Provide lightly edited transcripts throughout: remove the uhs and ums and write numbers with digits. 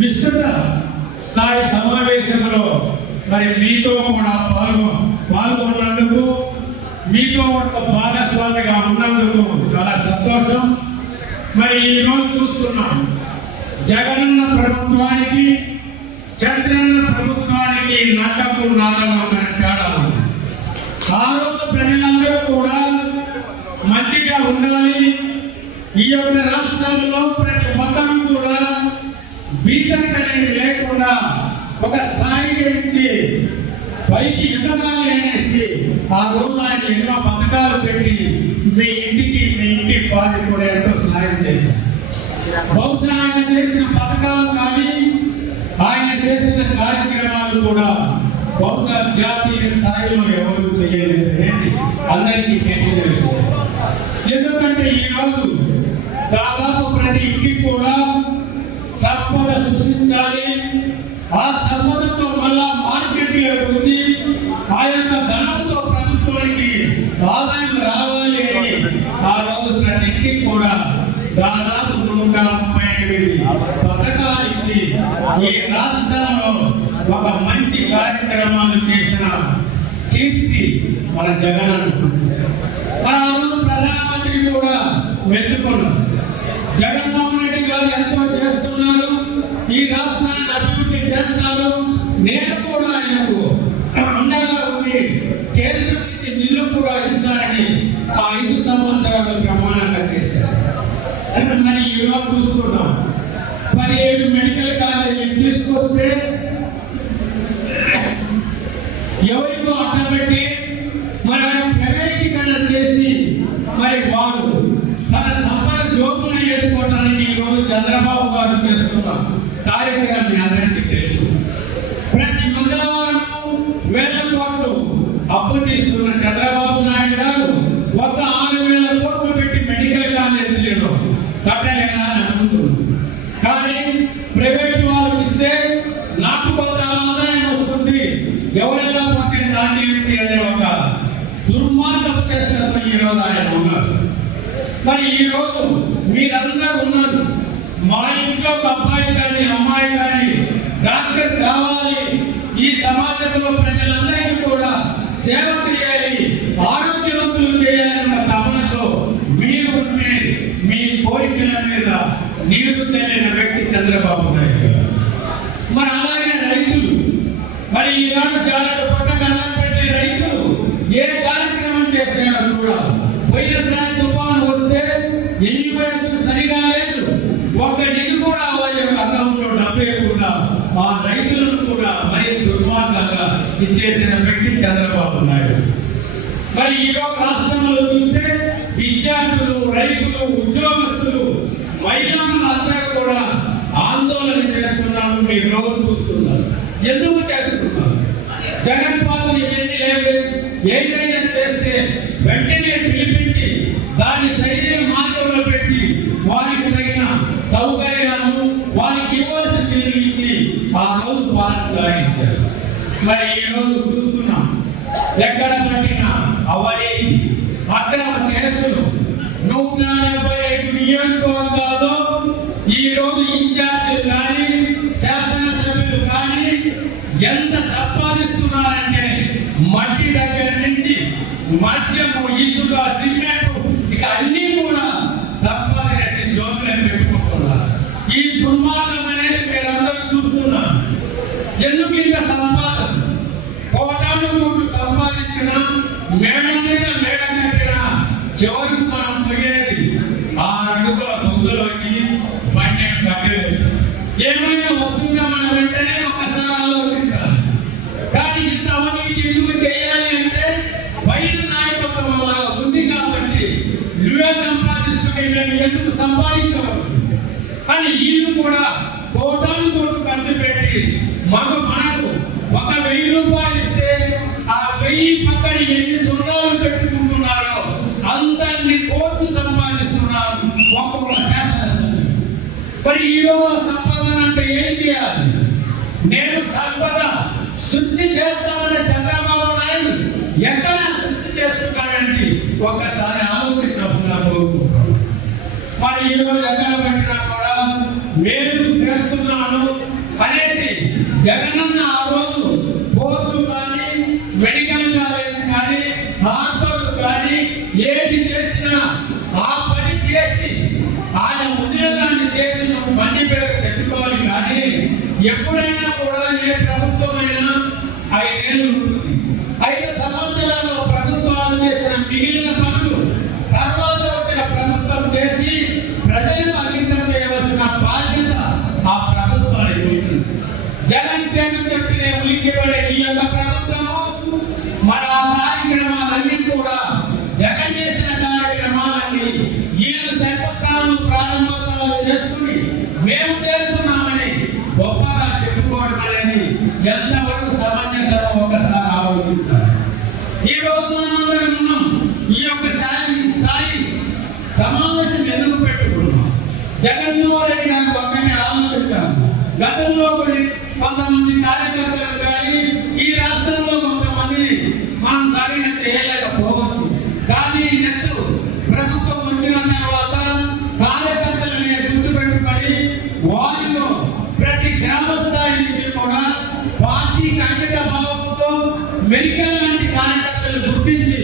విస్తృత స్థాయి సమావేశంలో మరి మీతో కూడా పాల్గొన్నందుకు, మీతో ఒక భాగస్వామిగా ఉన్నందుకు చాలా సంతోషం. మరి ఈరోజు చూస్తున్నాం, జగనన్న ప్రభుత్వానికి చంద్రన్న ప్రభుత్వానికి నక్కకు నాదలో తేడా ఉంది. ఆ రోజు ప్రజలందరూ కూడా మంచిగా ఉండాలి, ఈ యొక్క రాష్ట్రంలో ప్రతి ఒక్కరూ కూడా బీదరికం అనేది లేకుండా ఒక స్థాయికి నుంచి పైకి ఎదగాలి అనేసి ఆ రోజు ఆయన ఎన్నో పథకాలు పెట్టి మీ ఇంటి పాది కూడా ఎంతో సహాయం చేశారు. బహుశా ఆయన చేసిన పథకాలు కానీ ఆయన చేసిన కార్యక్రమాలు కూడా బహుశా జాతీయ స్థాయిలో ఎవరు చేయలేదు అనేది అందరికీ తెలిసిన విషయం. ఎందుకంటే ఈరోజు దాదాపు ప్రతి ఇంటికి కూడా సంపద సృష్టించాలి, ఆ సంపదతో మళ్ళా మార్కెట్లో వచ్చి ఆ యొక్క ధనంతో ప్రభుత్వానికి ఆదాయం రావాలి అని ఆ రోజు ప్రతి ఇంటికి కూడా దాదాపు 138 పథకాలు ఇచ్చి ఈ రాష్ట్రంలో ఒక మంచి కార్యక్రమాలు చేసిన కీర్తి మన జగన్ అనుకుంటుంది. మన ఆ రోజు ప్రధానమంత్రి కూడా మెచ్చుకున్నారు. జగన్మోహన్ రెడ్డి గారు ఎంతో చేస్తున్నారు, ఈ రాష్ట్రాన్ని అభివృద్ధి చేస్తారు, నేను కూడా ఆయనకు అండగా ఉండి కేంద్రం నుంచి నిధులు కూడా ఇస్తానని ఆ 5 సంవత్సరాలు ప్రమాణంగా చేశారు. మరి ఈరోజు చూస్తున్నాం, 17 మెడికల్ కాలేజీలు తీసుకొస్తే ఎవరికో అడ్డబెట్టి మరి ప్రైవేటీకరణ చేసి మరి వారు తన సంపద జోకులు చేసుకోవడానికి ఈరోజు చంద్రబాబు గారు చేస్తున్న కార్యక్రమం అందరికీ తెలుసు. ప్రతి మంగళవారం 1000 కోట్లు అప్పు తీసుకున్న చంద్రబాబు నాయుడు గారు ఒక 6000 కోట్లు పెట్టి మెడికల్ కాలేజీలో కట్టలేదా అని అనుకుంటున్నారు. కానీ ప్రైవేట్ వాళ్ళకి ఇస్తే నాకు కొంత ఆదాయం వస్తుంది, ఎవరైనా పోతే నాకేమిటి అనే ఒక దుర్మార్గం చేసినతో ఈరోజు ఆయన ఉన్నారు. మరి ఈరోజు మీరందరూ ఉన్నారు, మా ఇంట్లో ఒక అబ్బాయి కానీ అమ్మాయి కానీ డాక్టర్ కావాలి, ఈ సమాజంలో ప్రజలందరికీ కూడా సేవ చేయాలి, ఆరోగ్యవంతులు చేయాలన్న తపనతో మీరు ఉంటే మీ కోరికల మీద నీరు చల్లిన వ్యక్తి చంద్రబాబు నాయుడు గారు. మరి అలాగే రైతులు, మరి ఈనాడు జాగ్రత్త పట్టకల్లా పెట్టే రైతులు ఏ కార్యక్రమం చేసినా కూడా పోయినసారి తుఫాను వస్తే ఎన్ని రైతులు సరిగా లేదు, ఒక్క నిధి కూడా వాళ్ళ అకౌంట్లో డబ్బు వేయకుండా ఆ రైతులను కూడా మరీ దుర్మార్గంగా ఇచ్చేసిన వ్యక్తి చంద్రబాబు నాయుడు. మరి ఈరోజు రాష్ట్రంలో చూస్తే విద్యార్థులు, రైతులు, ఉద్యోగస్తులు, మహిళలు అందరూ కూడా ఆందోళన చేస్తున్నారు. మీరు రోజు చూస్తున్నారు. ఎందుకు చేస్తున్నారు? జగన్ పాలన ఇవన్నీ లేదు, ఏదైనా చేస్తే వెంటనే పిలిపించి దాన్ని సరైన మార్గంలో పెట్టి వారికి తగిన సౌకర్యాలను వారికి ఇవ్వాల్సిన నిధులు ఇచ్చి ఆ రోజు పాలన సాగించారు. మరి ఈ రోజు చూస్తున్నాం, ఎక్కడ పట్టినా అవినీతి, అక్రమ కేసులు 175 నియోజకవర్గాల్లో ఈ రోజు ఇన్ఛార్జీలు కానీ శాసనసభ్యులు కానీ ఎంత సంపాదిస్తున్నారంటే మట్టి దగ్గర నుంచి మద్యము, ఇసుక, సిమెంట్ ఇక అన్ని కూడా సంపాదించి జోబులను పెట్టుకుంటున్నారు. ఈ దుర్మార్గం అనేది మీరందరూ చూస్తున్నారు. ఎందుకు ఇంత సంపాదన? కోటాను కోట్లు సంపాదించిన మేడ మీద మేడ కట్టిన చివరికి మనం పోయేది 6 అడుగుల బొందులోకి బండిని కట్టలేదు. ఏమైనా వస్తుందా మన వెంటనే ఒకసారి ఆలోచించాలి. కానీ ఇంత అవినీతి ఎందుకు చేయాలి అంటే బయట నాయకత్వం అలా ఉంది కాబట్టి నువ్వే సంపాదిస్తుంటే మేము ఎందుకు సంపాదించవచ్చు. కానీ వీళ్ళు కూడా కోటాను కోట్లు ఖర్చు పెట్టి మనకు 1000 రూపాయలు ఇస్తే ఆ 1000 పక్కన ఎన్ని సున్నాలు పెట్టుకుంటున్నారో అందరినీ కోట్లు సంపాదిస్తున్నారు ఒక్కొక్క శాసనసభ్యులు. మరి ఈరోజు సంపాదన అంటే ఏం చేయాలి? నేను సంపద సృష్టి చేస్తానని చంద్రబాబు నాయుడు ఎక్కడ సృష్టి చేస్తున్నాడండి ఒక్కసారి ఆలోచించాల్సిన కోరుకుంటున్నాను. మరి ఈరోజు ఎక్కడ పెట్టినా కూడా నేను చేస్తున్నాను జగనన్న ఆ రోజు కోర్టు కానీ మెడికల్ కాలేజ్ కానీ హాస్పిటల్ కానీ ఏది చేసినా ఆ పని చేసి ఆయన ఉద్యోగాన్ని చేసి మంచి పేరు తెచ్చుకోవాలి. కానీ ఎప్పుడైనా కూడా ఏ ప్రభుత్వమైనా 5 ఏళ్ళు ఉంటుంది. 5 సంవత్సరాలు ప్రభుత్వాలు చేసిన మిగిలిన పనులు తర్వాత వచ్చిన ప్రభుత్వం చేసి ప్రజలకు అంకితం చేయవలసిన బాధ్యత ఆ ప్రభుత్వానికి ఉంటుంది. జగన్ పేరు చెప్పిన ఉలిక్కిపడే ఈ యొక్క ప్రభుత్వము మన కార్యక్రమాలన్నీ కూడా జగన్ చేసిన కార్యక్రమాలన్నీ వీళ్ళు శంకుస్థానం ప్రారంభోత్సవాలు చేసుకుని మేము చేస్తున్నామని గొప్పగా చెప్పుకోవడం అనేది ఎంతవరకు సమంజసమో ఒకసారి ఆలోచించాలి. ఈ రోజు మనందరం ఉన్నాం. ఈ యొక్క స్థాయి సమావేశం ఎందుకు పెట్టుకున్నాం? జగన్మోహన్ రెడ్డి గారు ఒకరిని ఆలోచించాము. గతంలో కొంతమంది కార్యకర్తలు కానీ ఈ రాష్ట్రంలో కొంతమంది మనం సరిగా చేయలేకపోవచ్చు. కానీ నెక్స్ట్ ప్రభుత్వం వచ్చిన తర్వాత కార్యకర్తలని గుర్తుపెట్టుకొని వారిలో ప్రతి గ్రామ స్థాయి నుంచి కూడా పార్టీకి అంకిత భావంతో మెడికల్ లాంటి కార్యకర్తలు గుర్తించి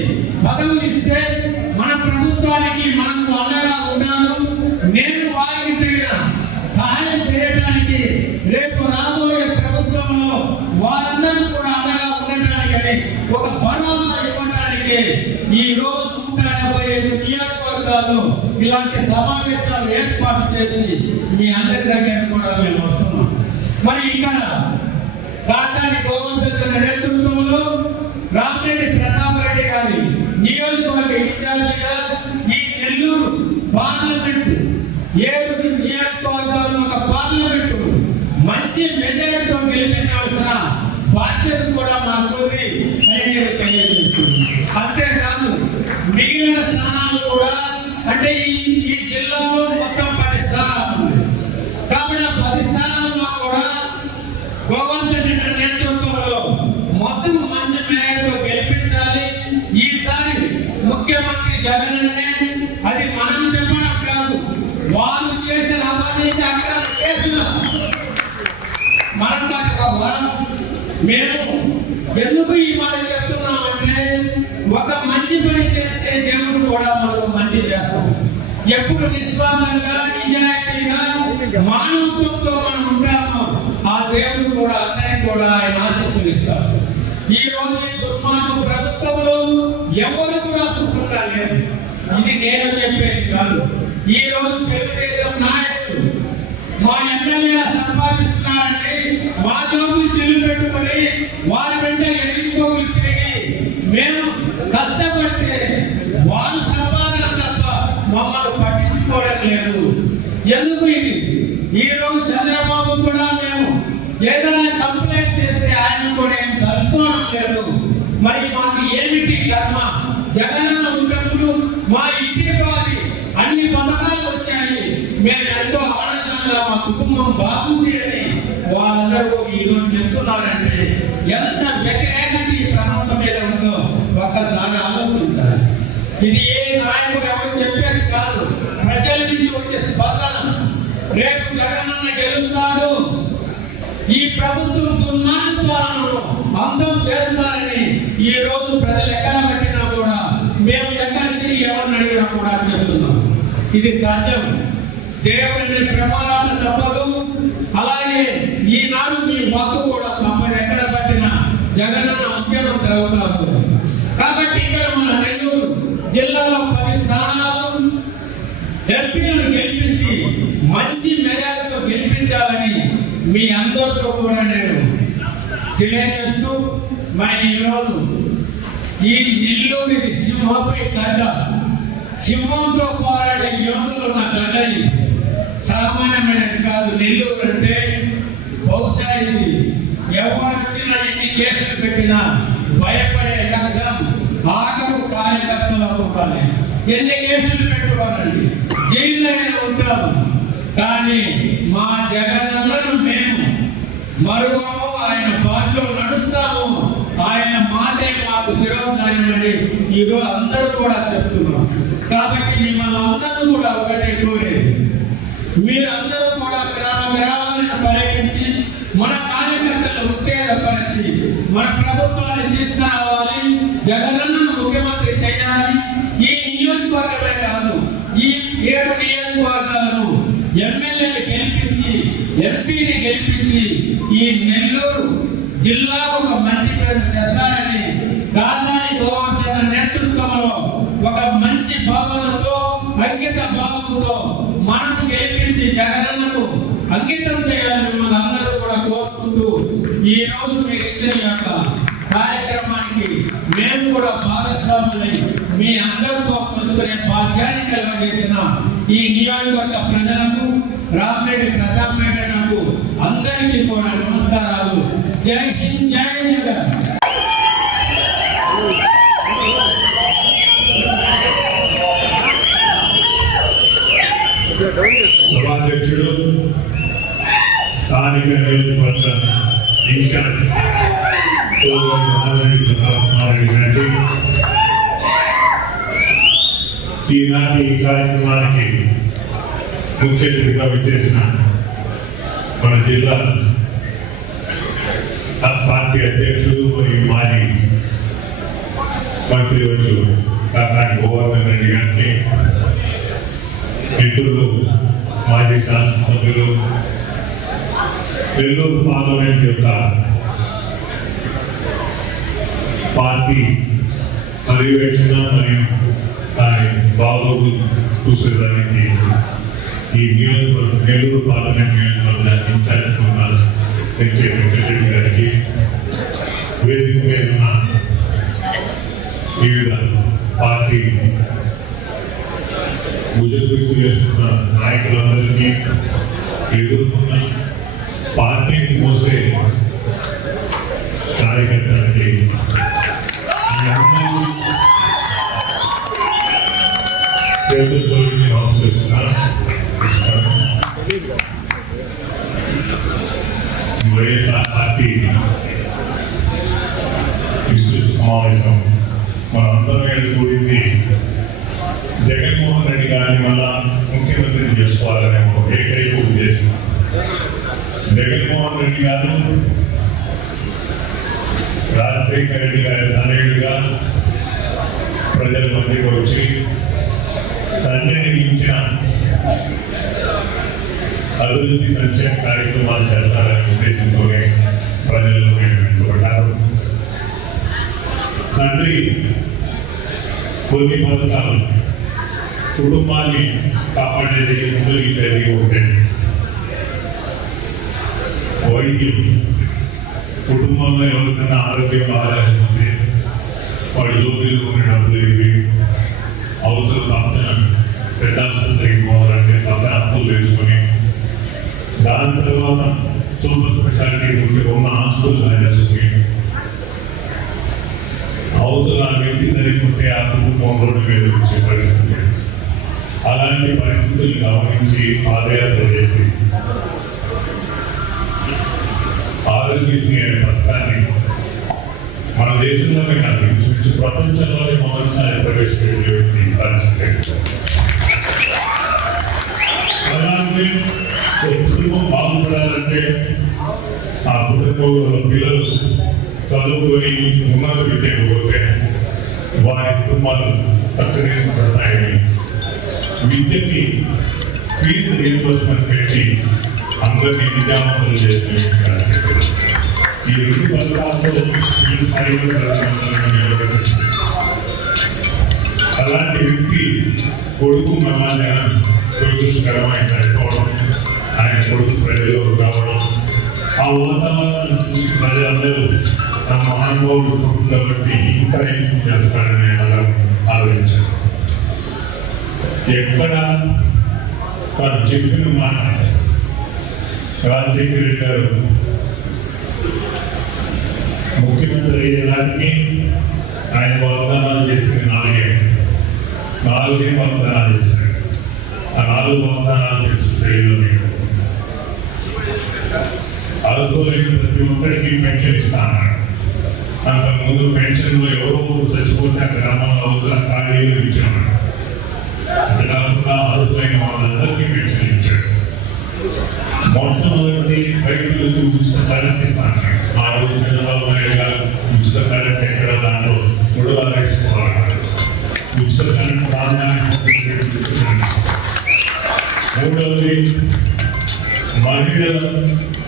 పదవులు ఇస్తే మన ప్రభుత్వానికి మనకు అండగా ఉన్నాను. నేను వారికి తగిన సహాయం చేయడానికి రేపు రాబోయే ప్రభుత్వంలో వారందరూ కూడా అండగా ఉండటానికి ఒక భరోసా ఇవ్వడానికి ఈ రోజు 175 నియోజకవర్గాల్లో ఇలాంటి సమావేశాలు ఏర్పాటు చేసి మీ అందరి దగ్గర కూడా మేము వస్తున్నాం. మరి ఇక్కడ రాజధాని గోవర్ధన్ నేతృత్వంలో రామిరెడ్డి ప్రతాప్ రెడ్డి గారి నియోజకవర్గ ఇన్ఛార్జిగా ఈ నెల్లూరు పార్లమెంటు 7 నియోజకవర్గాల్లో ఒక పార్లమెంటు మంచి మెజారిటీతో గెలిపించవలసిన బాధ్యత కూడా మాకుంది అని నేను తెలియజేస్తుంది. అంతేకాదు మిగిలిన స్థానాలు కూడా అంటే ఈ జిల్లాలో మొత్తం 10 స్థానాలు ఉంది. కాబట్టి 10 స్థానాల్లో కూడా గోవర్ధన్ రెడ్డి నేతృత్వంలో మొత్తం మంచి మేయర్తో గెలిపించాలి. ఈసారి ముఖ్యమంత్రి జగనన్నే అది మనం చెప్పడం కాదు, వారు చేసిన అవినీతి అక్రమ కేసులు మనం వరం. మేము ఎందుకు ఈ మాట చెప్తున్నామంటే ఒక మంచి పని చేస్తే దేవుడు కూడా మనకు మంచి చేస్తాం. ఎప్పుడు నిస్వార్థంగా నిజాయితీగా మానవత్వంతో మనం ఉంటామో ఆ దేవుడు కూడా అందరినీ కూడా ఆయన ఆశీస్సులు ఇస్తారు. ఈ రోజు ఈ దుర్మార్గ ప్రభుత్వంలో ఎవరు కూడా సుఖంగా లేదు. ఇది నేను చెప్పేది కాదు. ఈ రోజు తెలుగుదేశం నాయకులు మా ఎమ్మెల్యే సంపాదిస్తున్నారంటే మా జోబులు చెల్లి పెట్టుకొని వారి వెంట ఎదిగిపోయి తిరిగి మేము కష్టపడితే వారు సంపాదన తప్ప మమ్మల్ని పట్టించుకోవడం లేదు. ఎందుకు ఇది? ఈ రోజు చంద్రబాబు కూడా మేము ఏదైనా కంప్లైంట్ చేస్తే ఆయన కూడా ఏం తలుసుకోవడం లేదు. మరి మాకు ఏమిటి కర్మ? జగనన్న ఉన్నప్పుడు మా ఇంటికి కావాలి అన్ని పథకాలు వచ్చాయి, మేము ఎంతో ఆనందంగా మా కుటుంబం బాగుంది అని వాళ్ళందరూ ఈరోజు చెప్తున్నారంటే ఎంత వ్యతిరేకత ఈ ప్రభుత్వం మీద ఉందో ఒక్కసారి ఆలోచించాలి. ఇది ఏ నాయకుడు ఎవరు చెప్పేది కాదు, ప్రజల నుంచి వచ్చే స్పందన. రేపు జగనన్న గెలుస్తాడు, ఈ ప్రభుత్వం దుర్మార్గాలను అంతం చేస్తారని ఈ రోజు ప్రజలు ఎక్కడ పెట్టినా కూడా మేము ఎక్కడి నుంచి ఎవరిని అడిగినా కూడా చెప్తున్నాం. ఇది సత్యం. దేవుడిని ప్రమాణాలు తప్పదు. అలాగే ఈనాడు మీ వాక్కు కూడా తప్పదు. ఎక్కడ పట్టినా జగనన్న ముఖ్యమంత్రి అవుతారు. కాబట్టి ఇక్కడ మన నెల్లూరు జిల్లాలో 10 స్థానాలు ఎంపీలను గెలిపించి మంచి మెజారిటీతో గెలిపించాలని మీ అందరితో కూడా నేను తెలియజేస్తూ మరి ఈరోజు ఈ నెల్లూరి సింహపై గడ్డ, సింహంతో పోరాడే యోధులు ఉన్న గడ్డ ఇది సామాన్యమైనది కాదు. నెల్లూరు అంటే బహుశా ఇది ఎవరు వచ్చినా ఎన్ని కేసులు పెట్టినా భయపడే లక్ష్యం ఆఖరు కార్యకర్తలకు ఉండాలి. ఎన్ని కేసులు పెట్టుకోవాలండి, జైల్లోనే ఉంటాము. కానీ మా జగనన్నను మేము మరువము, ఆయన బాటలో నడుస్తాము. ఆయన మాటే మాకు శిరోధార్యమని ఈరోజు అందరూ కూడా చెప్తున్నాం. కాబట్టి మిమ్మల్ని అందరూ కూడా ఒకటే కోరేది, మీరందరూ కూడా గ్రామాలను పర్యటించి మన కార్యకర్తల మన ప్రభుత్వాన్ని తీసుకురావాలి, జగనన్నను ముఖ్యమంత్రి చేయాలి. ఈ నియోజకవర్గమే కాదు, ఈ 7 నియోజకవర్గాలను ఎమ్మెల్యేని గెలిపించి, ఎంపీని గెలిపించి ఈ నెల్లూరు జిల్లాకు ఒక మంచి పేరు తెస్తారని రాజాని గోవర్ధన నేతృత్వంలో ఒక మంచి భావనతో, అంకిత భావంతో మనకు గెలిపించి జగనన్నకు అంకితం చేయాలని మిమ్మల్ని అందరూ కూడా కోరుకుంటూ, ఈ రోజు మీరు ఇచ్చిన యొక్క కార్యక్రమానికి మేము కూడా భాగస్వాములై మీ అందరితో పంచుకునే భాగ్యాన్ని కలుగజేసిన ఈ నియోజకవర్గ ప్రజలకు, రామిరెడ్డి ప్రతాప్ రెడ్డి అందరికీ కూడా నమస్కారాలు. జై హింద్, జై జగన్. సభాధ్యక్షుడు, స్థానిక నియోజకవర్గ ఇన్ఛార్జ్ గారికి ఈనాటి ఈ కార్యక్రమానికి ముఖ్య అతిథిగా విచ్చేసిన మన జిల్లా పార్టీ అధ్యక్షుడు మరియు మాజీ మంత్రివర్యులు కాకాని గోవర్ధన్ రెడ్డి గారికి, మిత్రులు, మాజీ శాసనసభ్యులు, నెల్లూరు పార్లమెంట్ యొక్క పార్టీ పర్యవేక్షణ మరియు దాని బాగోగులు చూసేదానికి ఈ నియోజకవర్గం, నెల్లూరు పార్లమెంట్ నియోజకవర్గానికి ఇన్ఛార్జ్ ఉన్న వెంకటరెడ్డి గారికి, వేదిక మీద ఉన్న వివిధ పార్టీ భుజగుర్తు చేస్తున్న నాయకులందరికీ, ఎదుర్కొన్న పార్టీని మోసే కార్యకర్తలకి వైఎస్ఆర్ పార్టీ విస్తృత సమావేశం మనందరం కూడింది జగన్మోహన్ రెడ్డి గారిని మళ్ళా ముఖ్యమంత్రిని చేసుకోవాలనే ఒక ఏకైక ఉద్దేశం. జగన్మోహన్ రెడ్డి గారు రాజశేఖర రెడ్డి గారి తనయుడిగా ప్రజల మధ్యకు వచ్చి తండ్రిని మించిన అభివృద్ధి సంక్షేమ కార్యక్రమాలు చేస్తారని ఉద్దేశంతోనే ప్రజల్లో వెంటబడ్డారు. తండ్రి కొన్ని పథకాలు కుటుంబాన్ని కాపాడేది, ఉపయోగించేది ఒకటే వైద్యం. కుటుంబంలో ఎవరికైనా ఆరోగ్యం బాగాలేకపోతే వాడి లోపలిలో ఉన్న డబ్బులు ఇవి అవతల పక్కన పెద్ద ఆసుపత్రికి పోవాలంటే పక్కన అప్పులు వేసుకొని, దాని తర్వాత సూపర్ స్పెషాలిటీ గురించి ఉన్న ఆస్తులు రాజేసుకుని, అవతల వ్యక్తి సరిపోతే ఆ కుటుంబం రోడ్డు మీద వచ్చే పరిస్థితి. అలాంటి పరిస్థితులు గమనించి పాదయాత్ర చేసి ఆరోగ్యశ్రీ అనే పథకాన్ని మన దేశంలోనే కాదు, ప్రపంచంలోనే మొదటిసారి ప్రవేశపెట్టే వ్యక్తి రాజశేఖర్. అలాంటి కుటుంబం బాగుపడాలంటే ఆ కుటుంబంలో పిల్లలు చదువుకొని ఉన్నత విద్యకు పోతే వారి కుటుంబాలు చక్కగా పడతాయని విద్యకి ఫీజు రీయింబర్స్మెంట్ పెట్టి అందరినీ విద్యావంతులు చేసిన ఈ 2 పథకాలతో అలాంటి వ్యక్తి కొడుకు మరణాన్ని దురదృష్టకరమైన చనిపోవడం, ఆయన కొడుకు ప్రజలు రావడం, ఆ వాతావరణం చూసి ప్రజలందరూ ఆ మహానుభావుడు కొడుకు కాబట్టి ఇంకా ఏం చేస్తాడని అలా ఆలోచించారు. ఎక్కడ వారు చెప్పిన మాట రాజశేఖర రెడ్డి గారు ముఖ్యమంత్రి అయ్యే నాటికి ఆయన వాగ్దానాలు చేసిన 4 వాగ్దానాలు చేశారు. ఆ 4 వాగ్దానాలు చేసి ఆదుకోలేని ప్రతి ఒక్కరికి పెన్షన్ ఇస్తాను. అంతకుముందు పెన్షన్లో ఎవరో చచ్చిపోతే ఆ గ్రామంలో అవతల ఖాళీలు ఇచ్చాడు. అంతే కాకుండా ఆదుకోలేని వాళ్ళందరికీ పెన్షన్ ఇచ్చాడు. మొట్టమొదటి రైతులకు ఉచిత కరెంట్ ఇస్తాను. ఆ రోజు చంద్రబాబు నాయుడు గారు రెండవది మహిళల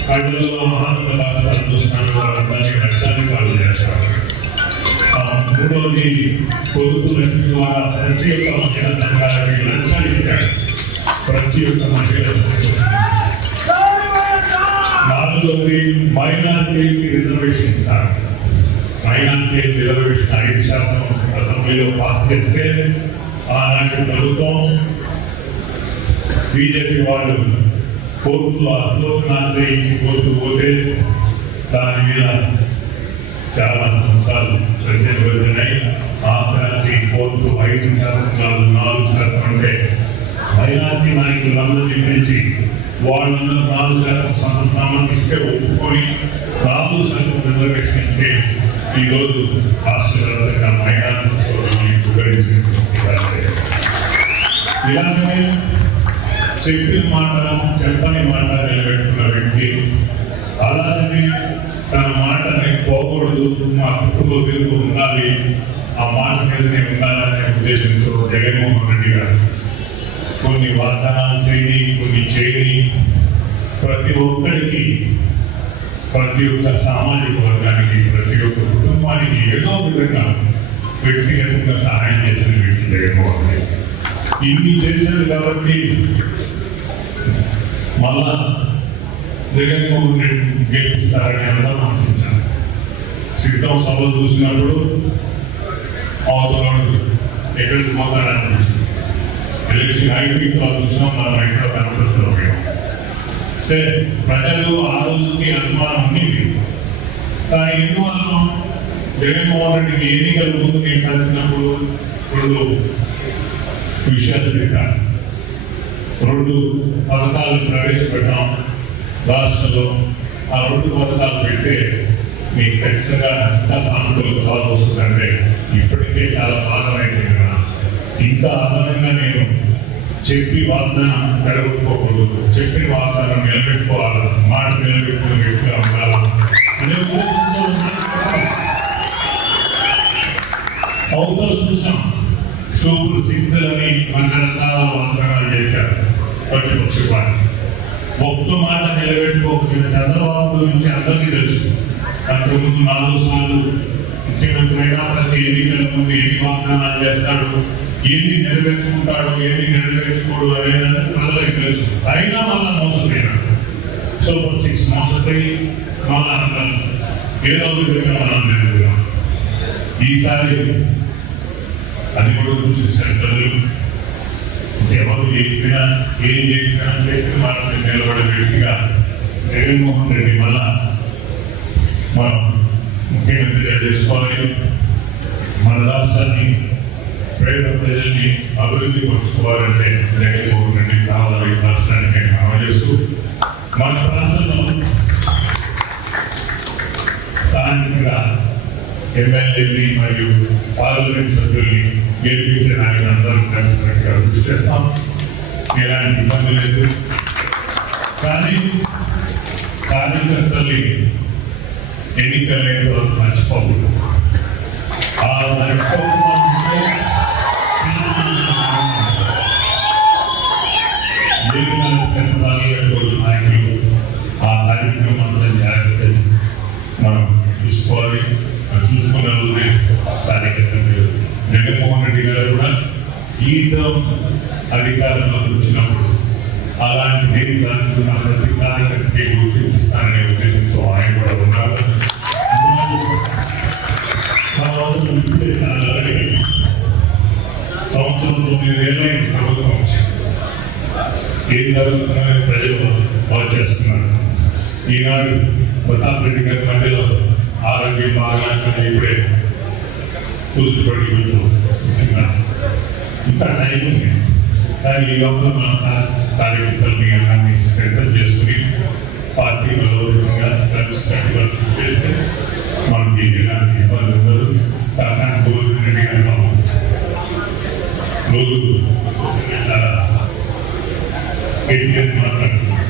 కళ్ళల్లో ఆనంద భాషలు చూస్తున్నాను, వారందరినీ లక్షాధికారులు చేస్తారు. మూడవది పొదుపు లక్ష్మి ద్వారా ప్రతి ఒక్క మహిళా సంఘాలకి లక్ష్యాలు ఇచ్చాడు. ప్రతి ఒక్క మహిళ. నాలుగవది మైనారిటీకి రిజర్వేషన్ ఇస్తారు. మైనారిటీ రిజర్వేషన్ 5% అసెంబ్లీలో పాస్ చేస్తే ఆనాటి ప్రభుత్వం బీజేపీ వాళ్ళు కోర్టులో ఆశ్రయించి కోర్టు పోతే దాని మీద చాలా సంవత్సరాలు ప్రతినిధినాయి. ఆఖరానికి కోర్టు 5% కాదు 4% అంటే మైనారిటీ నాయకులందరినీ పిలిచి వాళ్ళందరూ 4% సమర్థిస్తే ఒప్పుకొని 4% రిజర్వేషన్ ఇస్తే ఈరోజు రాష్ట్ర వ్యాప్తంగా మైనారిటీ ఇలాగనే చెప్పిన మాట చెప్పని మాట నిలబెట్టుకున్న వ్యక్తి, అలాగనే తన మాటని పోకూడదు, మా కుటుంబ పేరు ఉండాలి, ఆ మాట మీదనే ఉండాలనే ఉద్దేశంతో జగన్మోహన్ రెడ్డి గారు కొన్ని వాగ్దానాలు చేయని, కొన్ని చేయని, ప్రతి ఒక్కరికి, ప్రతి ఒక్క సామాజిక వర్గానికి, ప్రతి ఒక్క కుటుంబానికి ఏదో విధంగా వ్యక్తిగతంగా సహాయం చేసిన వ్యక్తి జగన్మోహన్ రెడ్డి. ఇన్ని చేశారు కాబట్టి మళ్ళా జగన్మోహన్ రెడ్డి గెలిపిస్తారని అందరూ ఆశించారు. సిద్ధం సభలు చూసినప్పుడు అవతలను ఎక్కడికి పోతాడని ఎలక్షన్ అయిపోయిన తర్వాత చూసినాం, మనం ఎక్కడ కనపడుతున్నాం. అంటే ప్రజలు ఆ రోజుకి అనుమానం ఉండేది. కానీ ఎందువల్ల జగన్మోహన్ రెడ్డికి ఎన్నికల ముందు నేను కలిసినప్పుడు 2 విషయాలు చెప్పాను. 2 పథకాలు ప్రవేశపెట్టాం రాష్ట్రంలో. ఆ 2 పథకాలు పెడితే మీకు ఖచ్చితంగా ఇంకా సానుకూల కాలం వస్తుందంటే ఇప్పటికే చాలా భాగమైపోయింది కదా. ఇంకా అదనంగా నేను చెప్పి వాగ్దానం నిలబెట్టుకోకూడదు, చెప్పిన వాగ్దానం నిలబెట్టుకోవాలి, మాట నిలబెట్టుకునే వ్యక్తిగా ఉండాలి అనే అవతలు చూసాం. సూపర్ 6 అని రకరకాల వాగ్దానాలు చేశారు ప్రతిపక్ష పార్టీ. ఒక్క మాట నిలబెట్టుకోకపోయిన చంద్రబాబు గురించి అందరికీ తెలుసు. అంతకుముందు 4 సార్లు ముఖ్యమంత్రి అయినా ప్రతి ఎన్నికల ముందు ఎన్ని వాగ్దానాలు చేస్తాడు, ఏది నెరవేర్చుకుంటాడు, ఏది నెరవేర్చుకోడు అనేది ప్రజలకు తెలుసు. అయినా మళ్ళా మోసపోయినాడు. సూపర్ 6 మోసపోయి మళ్ళా అందరూ ఏదో విధంగా మనం జరుగుతున్నాం. ఈసారి అది కూడా చూసేసారు ప్రజలు. ఎవరు చెప్పినా ఏం చెప్పినా చెప్పిన మాటలు నిలబడే వ్యక్తిగా జగన్మోహన్ రెడ్డి మళ్ళా మనం ముఖ్యమంత్రిగా చేసుకోవాలి. మన రాష్ట్రాన్ని, పేద ప్రజల్ని అభివృద్ధి పరుచుకోవాలంటే జగన్మోహన్ రెడ్డి కావాలని రాష్ట్రానికి మనం చేస్తూ మన ప్రాంతంలో స్థానికంగా ఎమ్మెల్యేని మరియు పార్లమెంట్ సభ్యుల్ని గెలిపించడానికి అందరం కలిసినట్టుగా కృషి చేస్తాం. ఎలాంటి ఇబ్బంది లేదు. కానీ కార్యకర్తల్ని ఎన్నికలైన మర్చిపోకూడదు. ఆ నాయకులు ఆ కార్యక్రమం అంతా జాగ్రత్త మనం చూసుకోవాలి. చూసుకున్న కార్యకర్తలు జగన్మోహన్ రెడ్డి గారు కూడా ఈ అధికారంలోకి వచ్చినప్పుడు అలాంటి నేను దాచుకున్న ప్రతి కార్యకర్తకి గుర్తిస్తాననే ఉద్దేశంతో ఆయన కూడా ఉన్నారు. సంవత్సరం 9 ఏళ్ళైన ప్రభుత్వం వచ్చింది. ఏం జరుగుతుందని ప్రజలు వాచ్ చేస్తున్నారు. ఈనాడు ప్రతాప్ రెడ్డి గారి మధ్యలో ఆరోగ్యం బాగా ఇప్పుడే కూతుపడి కొంచెం ఇంకా టైం ఉంది. కానీ ఈ లోపల మన కార్యకర్తలని అన్ని సిద్ధం చేసుకుని పార్టీ బలోపేతంగా కలిసికట్టుగా చేస్తే మనకి ఎలాంటి ఇబ్బంది ఉండదు. కానీ గోవింద్ రెడ్డి గారు రోజు ఎన్నికలు మాట్లాడుతున్నారు.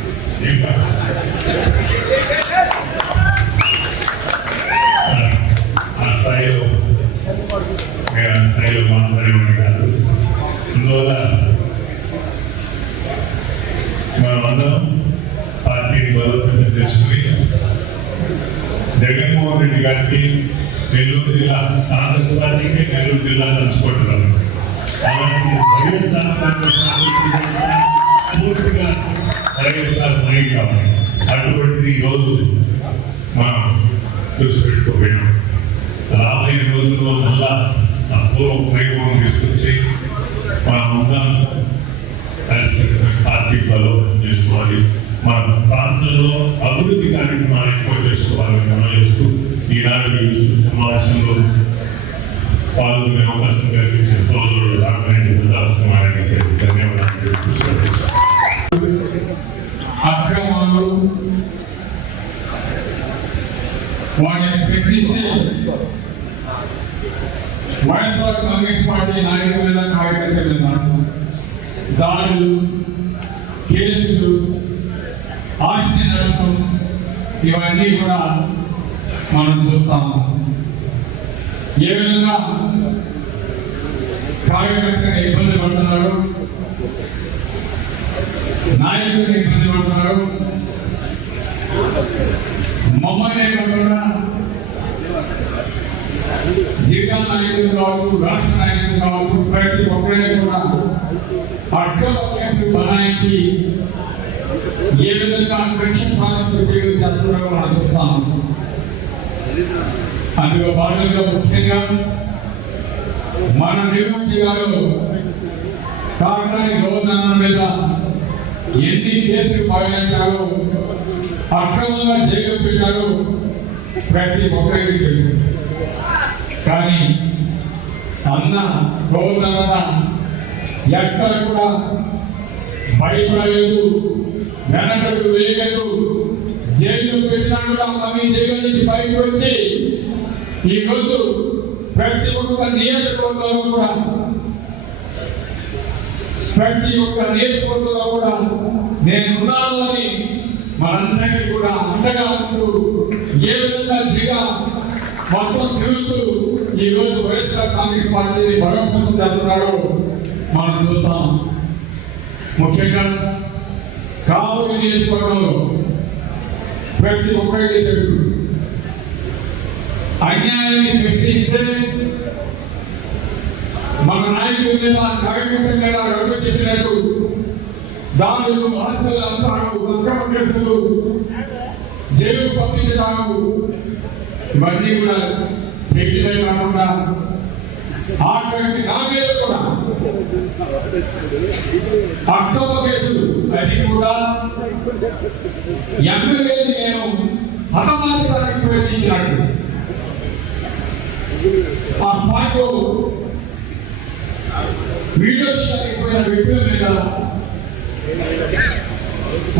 ఆ స్థాయిలో మాట్లాడేవాడు కాదు. అందువల్ల మన జగన్మోహన్ రెడ్డి గారికి నెల్లూరు జిల్లా కాంగ్రెస్ పార్టీకి నెల్లూరు జిల్లా తలుచుకుంటున్నారు. అలాంటి వైఎస్ఆర్ కాంగ్రెస్ పూర్తిగా వైఎస్ఆర్ మై కావాలి. అటువంటిది ఈరోజు మనం చూసిపెట్టుకోపోయినాం. రాబోయే రోజుల్లో మళ్ళా పూర్వం వైభవం తీసుకొచ్చి మనమంతా పార్టీ బలోపేతం చేసుకోవాలి. మన ప్రాంతంలో అభివృద్ధి కార్యక్రమాలు ఎక్కువ చేసుకోవాలని మనం చేస్తూ ఈనాడు ఈ సమావేశంలో పాల్గొనే అవకాశం కల్పించిన సోదరుడు రామరెడ్డి కుమారానికి ధన్యవాదాలు. అక్రమాలు వాటిని ప్రశ్నిస్తే వైఎస్ఆర్ కాంగ్రెస్ పార్టీ నాయకుల మీద కార్యకర్తల మీద దాడులు, కేసులు, ఆస్తి నష్టం ఇవన్నీ కూడా మనం చూస్తాము. ఏ విధంగా కార్యకర్తలు ఇబ్బంది పడుతున్నారు, నాయకులు ఇబ్బంది పడుతున్నారు. మమ్మల్నే కాకుండా జిల్లా నాయకులు కావచ్చు, రాష్ట్ర నాయకులు కావచ్చు, ప్రతి ఒక్కరిని కూడా అక్రమ కేసులు బనాయించి ఏ విధంగా కక్ష సాధింపు చర్యలు చేస్తున్నారో మనం చూస్తాము. అందులో భాగంగా ముఖ్యంగా మన నెల్లూరు జిల్లాలో కాకినాడ గోవర్ధనం మీద ఎన్ని కేసులు బనాయించారో, అక్రమంగా జైలు పెట్టారో ప్రతి ఒక్కరికి తెలుసు. కానీ అన్న గోవర్ధన ఎక్కడ కూడా భయపడలేదు, వెనకడు వేయలేదు. జైలు పెట్టినా కూడా మళ్ళీ జైలు నుంచి బయటకు వచ్చి ఈరోజు ప్రతి ఒక్క నియోజకవర్గంలో కూడా నేనున్నాను అని మనందరికీ కూడా అండగా ఉంటూ ఏ విధంగా మొత్తం తిరుగుతూ ఈరోజు వైఎస్ఆర్ కాంగ్రెస్ పార్టీని బలోపేతం చేస్తున్నాడో మనం చూస్తాం. ముఖ్యంగా కావలి నియోజకవర్గంలో ప్రతి ఒక్కరికి తెలుసు, అన్యాయాన్ని ప్రశ్నిస్తే మన నాయకుల మీద, కార్యకర్తల మీద రెండు చెప్పినట్టు దాడులు, ఆస్తులు అంశాలు, అక్రమ కేసులు, జైలు పంపించడాలు ఇవన్నీ కూడా చేయడమే కాకుండా ఆఖరికి నా మీద కూడా అక్రమ కేసులు, అది కూడా ఎమ్మెల్యేని నేను హతమార్చడానికి ప్రయత్నించినట్టు ఆ స్పాట్లో వీడియో చేయలేకపోయిన వ్యక్తుల మీద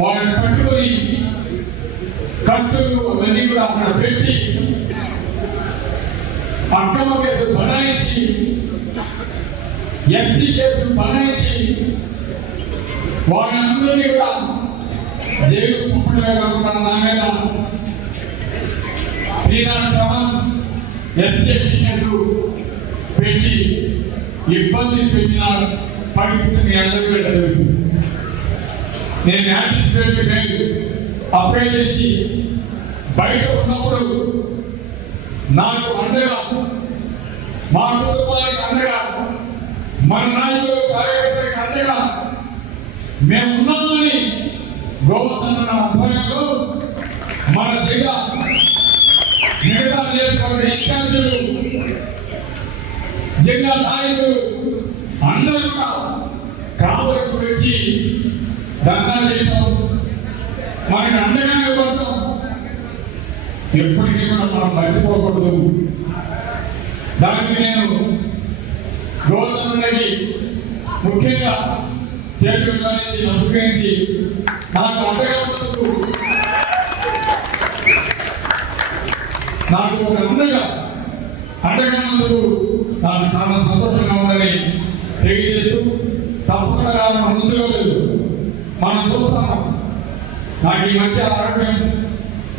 వాళ్ళని పట్టుకొని కట్టులు అవన్నీ కూడా అక్కడ పెట్టి అక్రమ కేసులు బనాయించి, ఎస్సీ కేసులు బనాయించి వాళ్ళందరినీ కూడా జైలు పంపడమే కాకుండా నా మీద 307 ఎస్సీ కేసు పెట్టి ఇబ్బంది పెట్టిన పరిస్థితి మీ అందరికీ తెలుసు. నేను యాంటిసిపేట్ అప్లై చేసి బయట ఉన్నప్పుడు నాకు అండగా, మా కుటుంబానికి అండగా, మన నాయకులు, కార్యకర్తలకు అండగా మేము ఉన్నామని గోవర్ధన ఆధ్వర్యంలో మన జిల్లా మిగతా నియోజకవర్గ ఇన్ఛార్జీలు, జిల్లా నాయకులు అందరూ కూడా కావలి గురించి ధర్నా చేయడం, మనకి అండగా నిలబడటం ఎప్పటికీ కూడా మనం మర్చిపోకూడదు. దానికి నేను గోవర్ధనుడికి ముఖ్యంగా చేతుల్లో నుంచి నమస్కరించి నాకు అండగా ఉన్నందుకు, నాకు ఒక అండగా ఉన్నందుకు నాకు చాలా సంతోషంగా ఉందని తెలియజేస్తూ, తప్పకుండా మనం ముందుగా లేదు మనం చూస్తాం. నాకు ఈ మధ్య ఆరోగ్యం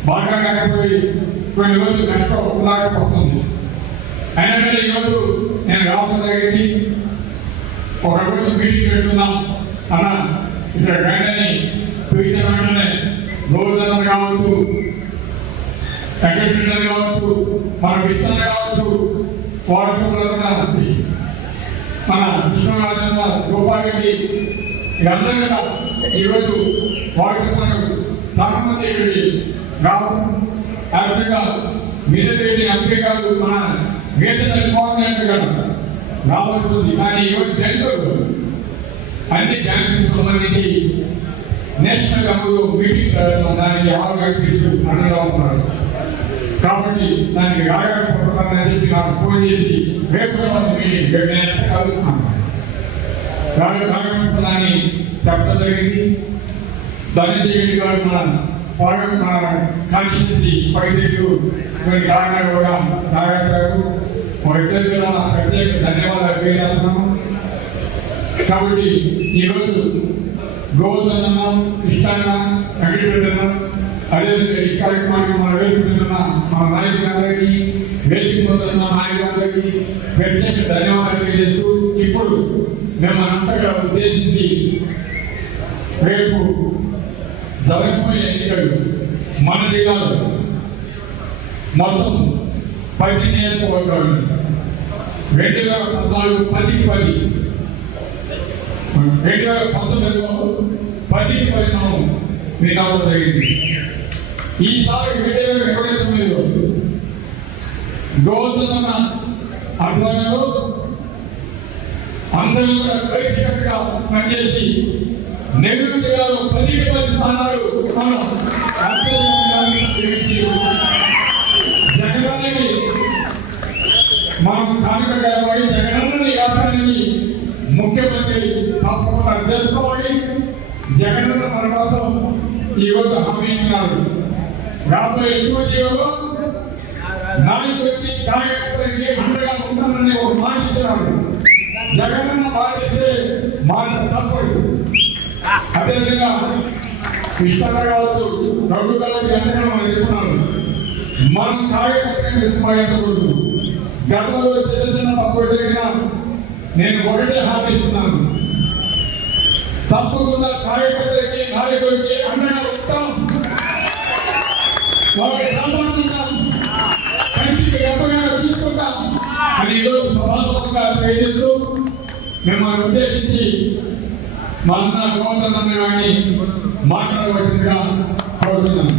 బాగా కాకపోయి కొన్ని రోజులు కష్టం వస్తుంది. అయినా కానీ ఈరోజు నేను రావడం జరిగింది. ఒక రోజు మీటింగ్ పెట్టుకుందాం అన్న, ఇక్కడ గంటని పిలిచిన వెంటనే గోవర్ధన కావచ్చు, సెక్రటరీ కావచ్చు, మన విష్ణు కావచ్చు, వాడుకలో మన విష్ణురాజన్న గోపాల్ రెడ్డి వీళ్ళందరూ కూడా ఈరోజు వాడుకలో చాలా మంది ఇక్కడికి రావడం యాక్చువల్గా మీరెడ్డి అంతే కాదు మన వేతన కోఆర్డినేటర్ కూడా రావాల్సి ఉంది. కానీ ఈరోజు బెంగళూరు అన్ని బ్యాంక్స్ సంబంధించి నేషనల్ అమలు మీటింగ్ దానికి ఆర్గనైజ్ అండగా ఉన్నారు. కాబట్టి దానికి రాయకపోతానని చెప్పి నాకు ఫోన్ చేసి రేపు మీటింగ్ కలుగుతున్నాను. రాయకపోతానని చెప్పడం జరిగింది. ధనంజయ గారు మన కాన్స్టిట్యూన్సీ పరిస్థితులు కొన్ని కారణాలు కూడా రాయగారు ఇద్దరు కూడా ప్రత్యేక ధన్యవాదాలు తెలియజేస్తున్నాము. కాబట్టి ఈరోజు గోవర్ధన్ ఇష్టాన్న వెంకటరెడ్డి అదేవిధంగా ఈ కార్యక్రమానికి మన వేదికలున్న మన నాయకులందరికీ వేదిక పోతున్న నాయకులందరికీ ప్రత్యేక ధన్యవాదాలు తెలియజేస్తూ ఇప్పుడు మిమ్మల్నంతగా ఉద్దేశించి రేపు జరగబోయే ఎన్నికలు మన జిల్లాలో మొత్తం 10 నియోజకవర్గాలు 2014 10-10 2019లో 10-10 మనం వినవడం జరిగింది. ఈసారి 2029లో గోవర్ధన ఆధ్వర్యంలో అందరూ కూడా కలిసికట్టుగా పనిచేసి నెల్లూరు జిల్లాలో 10-10 స్థానాలు మనం జగనన్నకి మనం కానుకగా జగనన్నని రాష్ట్రానికి ముఖ్యమంత్రి తప్పకుండా చేసుకోవాలి. జగనన్న మన కోసం ఈరోజు హామీ ఇచ్చినారు. రాబోయే ఎక్కువ జీవో నాయకుడికి కార్యకర్తలకి అండగా ఉంటానని ఒక మాట ఇచ్చినారు. జగనన్న పాటిస్తే మాట తప్పదు. అదేవిధంగా ఇష్టంగా కావచ్చు, డబ్బు కావచ్చు, ఎంతగా మనం చెప్పుకున్నాను. మనం కార్యకర్తలకు విస్మరించకూడదు. గతంలో చిన్న చిన్న తప్పులు జరిగినా నేను ఒకటే హామీ ఇస్తున్నాను, తప్పకుండా కార్యకర్తలకి నాయకులకి అండగా ఉంటాం. వాళ్ళకి కాపాడుతుంటాం, కంటికి గొప్పగా చూసుకుంటాం అని ఈరోజు సభాముఖంగా తెలియజేస్తూ మిమ్మల్ని ఉద్దేశించి మా అన్న గోవర్ధన్ గారిని మాట్లాడవలసిందిగా కోరుతున్నాను.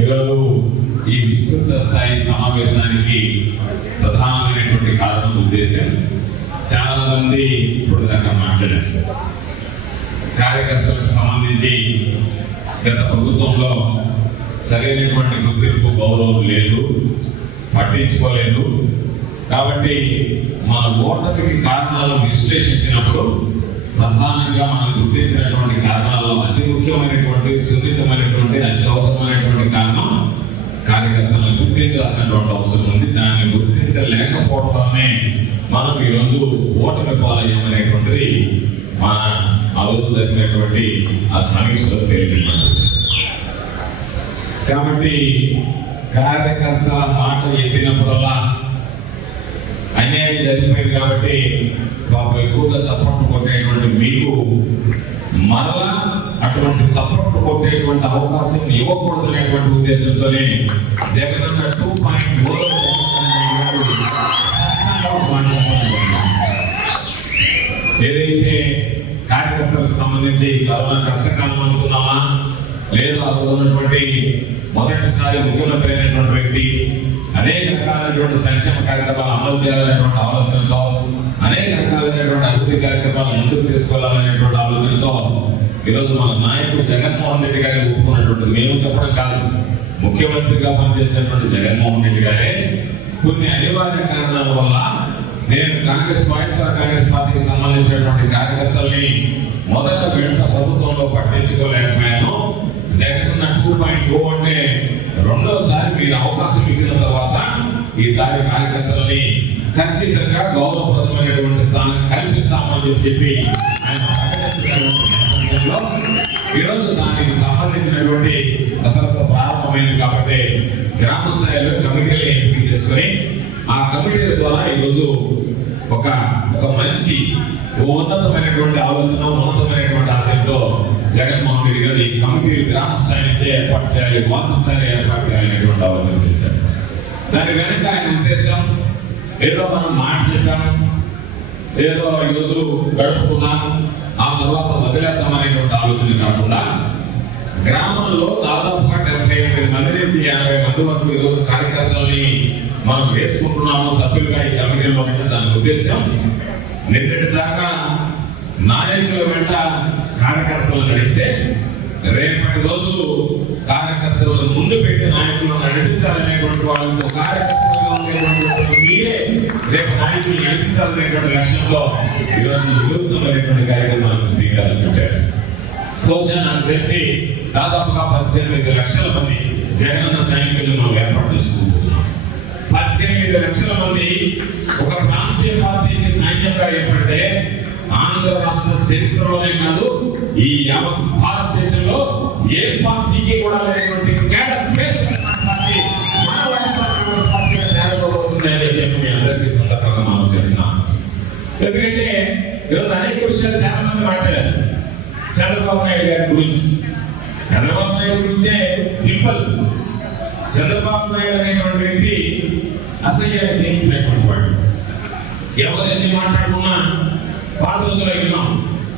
ఈరోజు ఈ విస్తృత స్థాయి సమావేశానికి ప్రధానమైనటువంటి కారణం ఉద్దేశం, చాలా మంది ఇప్పుడు దాకా మాట్లాడారు. కార్యకర్తలకు సంబంధించి గత ప్రభుత్వంలో సరైనటువంటి గుర్తింపు గౌరవం లేదు, పట్టించుకోలేదు. కాబట్టి మన ఓటమికి కారణాలను విశ్లేషించినప్పుడు ప్రధానంగా మనం గుర్తించినటువంటి కారణాల్లో అతి ముఖ్యమైనటువంటి సున్నితమైనటువంటి అత్యవసరమైనటువంటి కారణం కార్యకర్తలను గుర్తించాల్సినటువంటి అవసరం ఉంది. దాన్ని గుర్తించలేకపోవడమే మనం ఈరోజు ఓటమి పాలయ్యామనేటువంటిది మన అభివృద్ధి జరిగినటువంటి ఆ సమీక్షలో తేలినటువంటి. కాబట్టి కార్యకర్తల మాట ఎత్తినప్పుడల్లా అన్యాయం జరిగిపోయింది. కాబట్టి పాపం ఎక్కువగా చప్పట్లు కొట్టేటువంటి మీకు మరలా అటువంటి చప్పట్లు కొట్టేటువంటి అవకాశం ఇవ్వకూడదనేటువంటి ఉద్దేశంతోనే జగనన్న 2.0 ఏదైతే కార్యకర్తలకు సంబంధించి కరోనా కష్టకాలం అనుకున్నామా లేదు, అనుకున్నటువంటి మొదటిసారి ముఖ్యమంత్రి అయినటువంటి వ్యక్తి అనేక రకాలైనటువంటి సంక్షేమ కార్యక్రమాలు అమలు చేయాలనేటువంటి ఆలోచనతో, అనేక రకాలైనటువంటి అభివృద్ధి కార్యక్రమాలు ముందుకు తీసుకెళ్లాలనేటువంటి ఆలోచనతో ఈరోజు మన నాయకుడు జగన్మోహన్ రెడ్డి గారి ఒప్పుకున్నటువంటి, మేము చెప్పడం కాదు, ముఖ్యమంత్రిగా పనిచేసినటువంటి జగన్మోహన్ రెడ్డి గారే కొన్ని అనివార్య కారణాల వల్ల నేను వైఎస్ఆర్ కాంగ్రెస్ పార్టీకి సంబంధించినటువంటి కార్యకర్తల్ని మొదట విడత ప్రభుత్వంలో పట్టించుకోలేకపోయాను. జగన్ 2.0 అంటే రెండోసారి మీరు అవకాశం ఇచ్చిన తర్వాత ఈసారి కార్యకర్తలని ఖచ్చితంగా గౌరవప్రదమైనటువంటి స్థానం కల్పిస్తామని చెప్పి ఆయన ఈరోజు దానికి సంబంధించినటువంటి కసరత్తు ప్రారంభమైంది. కాబట్టి గ్రామ స్థాయిలో కమిటీలు ఎంపిక చేసుకొని ఆ కమిటీల ద్వారా ఈరోజు ఒక మంచి ఉన్నతమైనటువంటి ఆలోచన, ఉన్నతమైనటువంటి జగన్మోహన్ రెడ్డి గారు ఈ కమిటీ గ్రామ స్థాయి నుంచే ఏర్పాటు చేయాలి, వార్డు స్థాయిలో ఏర్పాటు చేయాలనేటువంటి ఆలోచన చేశారు. దాని వెనక ఆయన ఉద్దేశం ఏదో మనం మాట చెప్పాం, ఏదో ఈరోజు గడుపుకుందాం, ఆ తర్వాత వదిలేద్దాం అనేటువంటి ఆలోచన కాకుండా గ్రామంలో దాదాపుగా 78 మంది నుంచి 80 మంది వరకు ఈరోజు కార్యకర్తలని మనం వేసుకుంటున్నాము సభ్యులుగా ఈ కమిటీలో. అంటే దాని ఉద్దేశం నిన్నటి దాకా నాయకుల వెంట కార్యకర్తలు నడిస్తే రేపటి రోజు కార్యకర్తలను ముందు పెట్టి నాయకులను నడిపించాలనేటువంటి వాళ్ళతో కార్యకర్తలుగా ఉండేటువంటి మీరే రేపు నాయకులు నడిపించాలనేటువంటి లక్ష్యంలో ఈరోజు వినూత్నమైనటువంటి కార్యక్రమాలను శ్రీకారం చుట్టారు. బహుశా నాకు తెలిసి దాదాపుగా 18 లక్షల మంది జగనన్న సైనికులు మనం ఏర్పాటు చేసుకుంటున్నాం. 18 లక్షల మంది ఒక ప్రాంతీయ పార్టీకి సైన్యంగా ఏర్పడితే ఆంధ్ర రాష్ట్ర చరిత్రలోనే కాదు ఈ యావత్ భారతదేశంలో ఏ పార్టీకి కూడా లేనటువంటి కేడర్ బేస్ పార్టీ మన వైఎస్ఆర్ కాంగ్రెస్ పార్టీగా తయారవబోతుందని చెప్పి మీ అందరికీ సందర్భంగా మనం చెప్తున్నాం. ఎందుకంటే ఈరోజు అనేక విషయాలు చాలా మంది మాట్లాడారు చంద్రబాబు నాయుడు గారి గురించి. చంద్రబాబు నాయుడు గురించే సింపుల్. చంద్రబాబు నాయుడు అనేటువంటి వ్యక్తి అసహ్యాన్ని జయించినటువంటి వాడు. ఎవరు ఎన్ని మాట్లాడుకున్నా పాత రోజులు విన్నాం.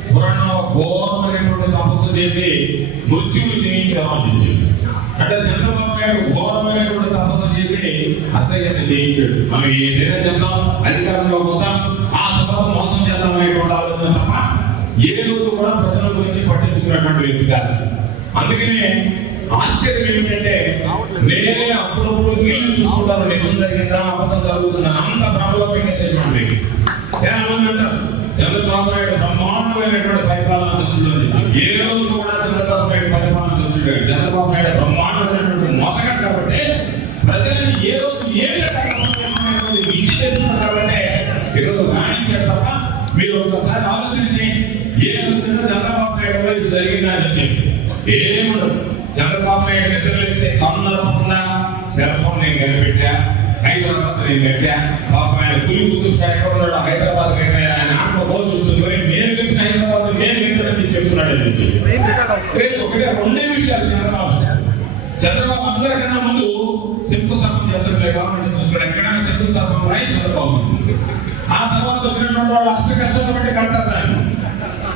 పురాణంలో ఘోరమైనటువంటి తపస్సు చేసి మృత్యువుని జయించారు అని చెప్పి. అంటే చంద్రబాబు నాయుడు ఘోరమైనటువంటి తపస్సు చేసి అసహ్యాన్ని జయించాడు. మనం ఏదైనా చెప్తాం, అధికారంలో పోతాం, ఆ తర్వాత మోసం చేద్దాం అనేటువంటి ఆలోచన తప్ప ఏ రోజు కూడా ప్రజల గురించి పట్టించుకున్నటువంటి వ్యక్తి కాదు. అందుకనే ఆశ్చర్యం ఏమిటంటే నేనే అప్పుడప్పుడు వీళ్ళు చూసుకుంటారు నిజం జరిగిందా అబద్ధం జరుగుతుందా అంత భ్రమలో పెట్టేసేటువంటి వ్యక్తి. చాలా మంది అంటారు చంద్రబాబు నాయుడు బ్రహ్మాండమైనటువంటి పరిపాలన దృష్టిలోని. ఏ రోజు కూడా చంద్రబాబు నాయుడు పరిపాలన దృష్టిలో చంద్రబాబు నాయుడు బ్రహ్మాండమైనటువంటి మోసగం కాబట్టి ప్రజలను ఏ రోజు విద్య తెచ్చుకున్నారు కాబట్టి ఈరోజు రాణించాడు తప్ప మీరు ఒకసారి ఆలోచించి ఏ విధంగా చంద్రబాబు నాయుడు ఇది జరిగిందా అని చెప్పి ఏముండదు. చంద్రబాబు నాయుడు నిద్రలేస్తే కన్నుకుండా సెల్ ఫోన్ నేను కనిపెట్టా, హైదరాబాద్ నేను కట్టా, పాప ఆయన పులి కుతుబ్ షా ఎక్కడ ఉన్నాడు హైదరాబాద్ కట్టిన ఆయన ఆత్మ పోషిస్తుంది నేను కట్టిన హైదరాబాద్ నేను కట్టానని చెప్తున్నాడు అని చెప్పి. ఒకటే రెండే విషయాలు చంద్రబాబు అందరికన్నా ముందు శంకుస్థాపన చేస్తుంటే గవర్నమెంట్ చూసుకుని ఎక్కడైనా శంకుస్థాపన రాయి చంద్రబాబు. ఆ తర్వాత వచ్చినటువంటి వాళ్ళు అష్ట కష్టాలు బట్టి కడతారు దాన్ని.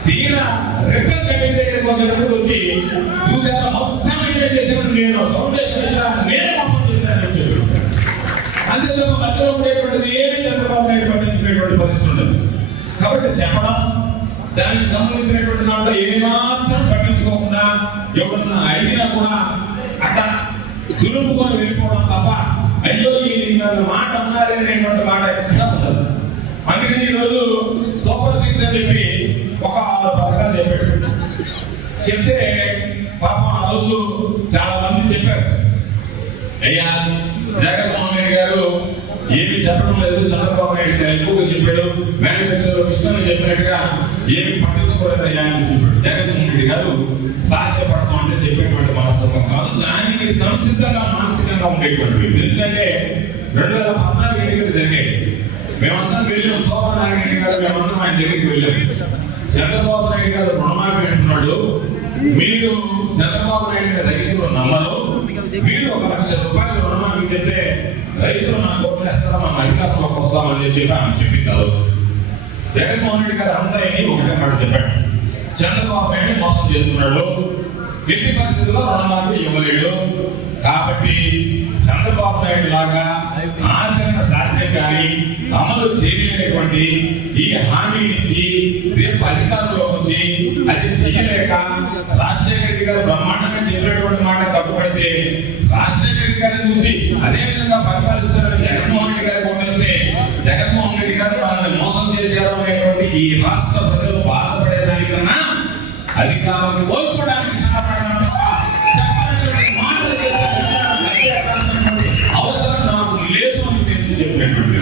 తీరా రెక్కలు కట్టిన దగ్గరికి వచ్చినప్పుడు వచ్చి చూసారా మొత్తం ఏం చేసినప్పుడు నేను ఫౌండేషన్ విషయాలు నేనే మొత్తం చేశానని చెప్పి. అంతేతప్ప మధ్యలో ఉండేటువంటిది ఏమీ చంద్రబాబు నాయుడు పట్టించుకునేటువంటి పరిస్థితి ఉండదు. కాబట్టి చెప్పడం దానికి సంబంధించినటువంటి దాంట్లో ఏమాత్రం పట్టించుకోకుండా ఎవరన్నా అడిగినా కూడా అట్లా దులుపుకొని వెళ్ళిపోవడం తప్ప అయ్యో ఈ నన్ను మాట అన్నారే అనేటువంటి మాట ఎక్కడా ఉండదు. అందుకని ఈరోజు సూపర్ 6 అని చెప్పి ఒక 6 పథకాలు చెప్పాడు. చెప్తే పాపం ఆ రోజు చాలా మంది చెప్పారు అయ్యా జగన్మోహన్ రెడ్డి గారు ఏమి చెప్పడం లేదు, చంద్రబాబు నాయుడు చాలా ఎక్కువగా చెప్పాడు, మేనిఫెస్టోలో విషయం చెప్పినట్టుగా ఏమి పట్టించుకోలేదు అయ్యా అని చెప్పాడు. జగన్మోహన్ రెడ్డి గారు సాధ్యపడతాం అంటే చెప్పేటువంటి మనస్తత్వం కాదు, దానికి సంసిద్ధంగా మానసికంగా ఉండేటువంటి. ఎందుకంటే 2014 ఎన్నికలు జరిగాయి. మేమందరం వెళ్ళాం, శోభన్ నారాయణ గారు మేమందరం ఆయన దగ్గరికి వెళ్ళాం. చంద్రబాబు నాయుడు గారు రుణమాఫీ అంటున్నాడు, మీరు చంద్రబాబు నాయుడు గారు రైతులు నమ్మరు, మీరు 1 లక్ష రూపాయలు రుణమాఫీ చెప్తే రైతులు నాకు ఓట్లేస్తారా మనం అధికారంలోకి వస్తామని చెప్పి ఆమె చెప్పింటారు. జగన్మోహన్ రెడ్డి గారు అంతా ఒకటే మాట చెప్పాడు, చంద్రబాబు నాయుడు మోసం చేస్తున్నాడు, ఎట్టి పరిస్థితుల్లో రుణమాఫీ ఇవ్వలేడు, కాబట్టి చంద్రబాబు నాయుడు లాగా ఆచరణ సాధ్యం కానీ అమలు చేయలేనటువంటి ఈ హామీ ఇచ్చి రేపు అధికారంలోకి వచ్చి అది చేయలేక రాజశేఖర రెడ్డి గారు బ్రహ్మాండంగా చెప్పినటువంటి మాట కట్టుబడితే రాజశేఖర రెడ్డి గారిని చూసి అదే విధంగా పరిపాలిస్తారని జగన్మోహన్ రెడ్డి గారు కొట్టేస్తే జగన్మోహన్ రెడ్డి గారు మనల్ని మోసం చేశారు అనేటువంటి ఈ రాష్ట్ర ప్రజలు బాధపడేదానికన్నా అధికారం కోల్పోవడానికి అవసరం నాకు లేదు అని చెప్పినటువంటి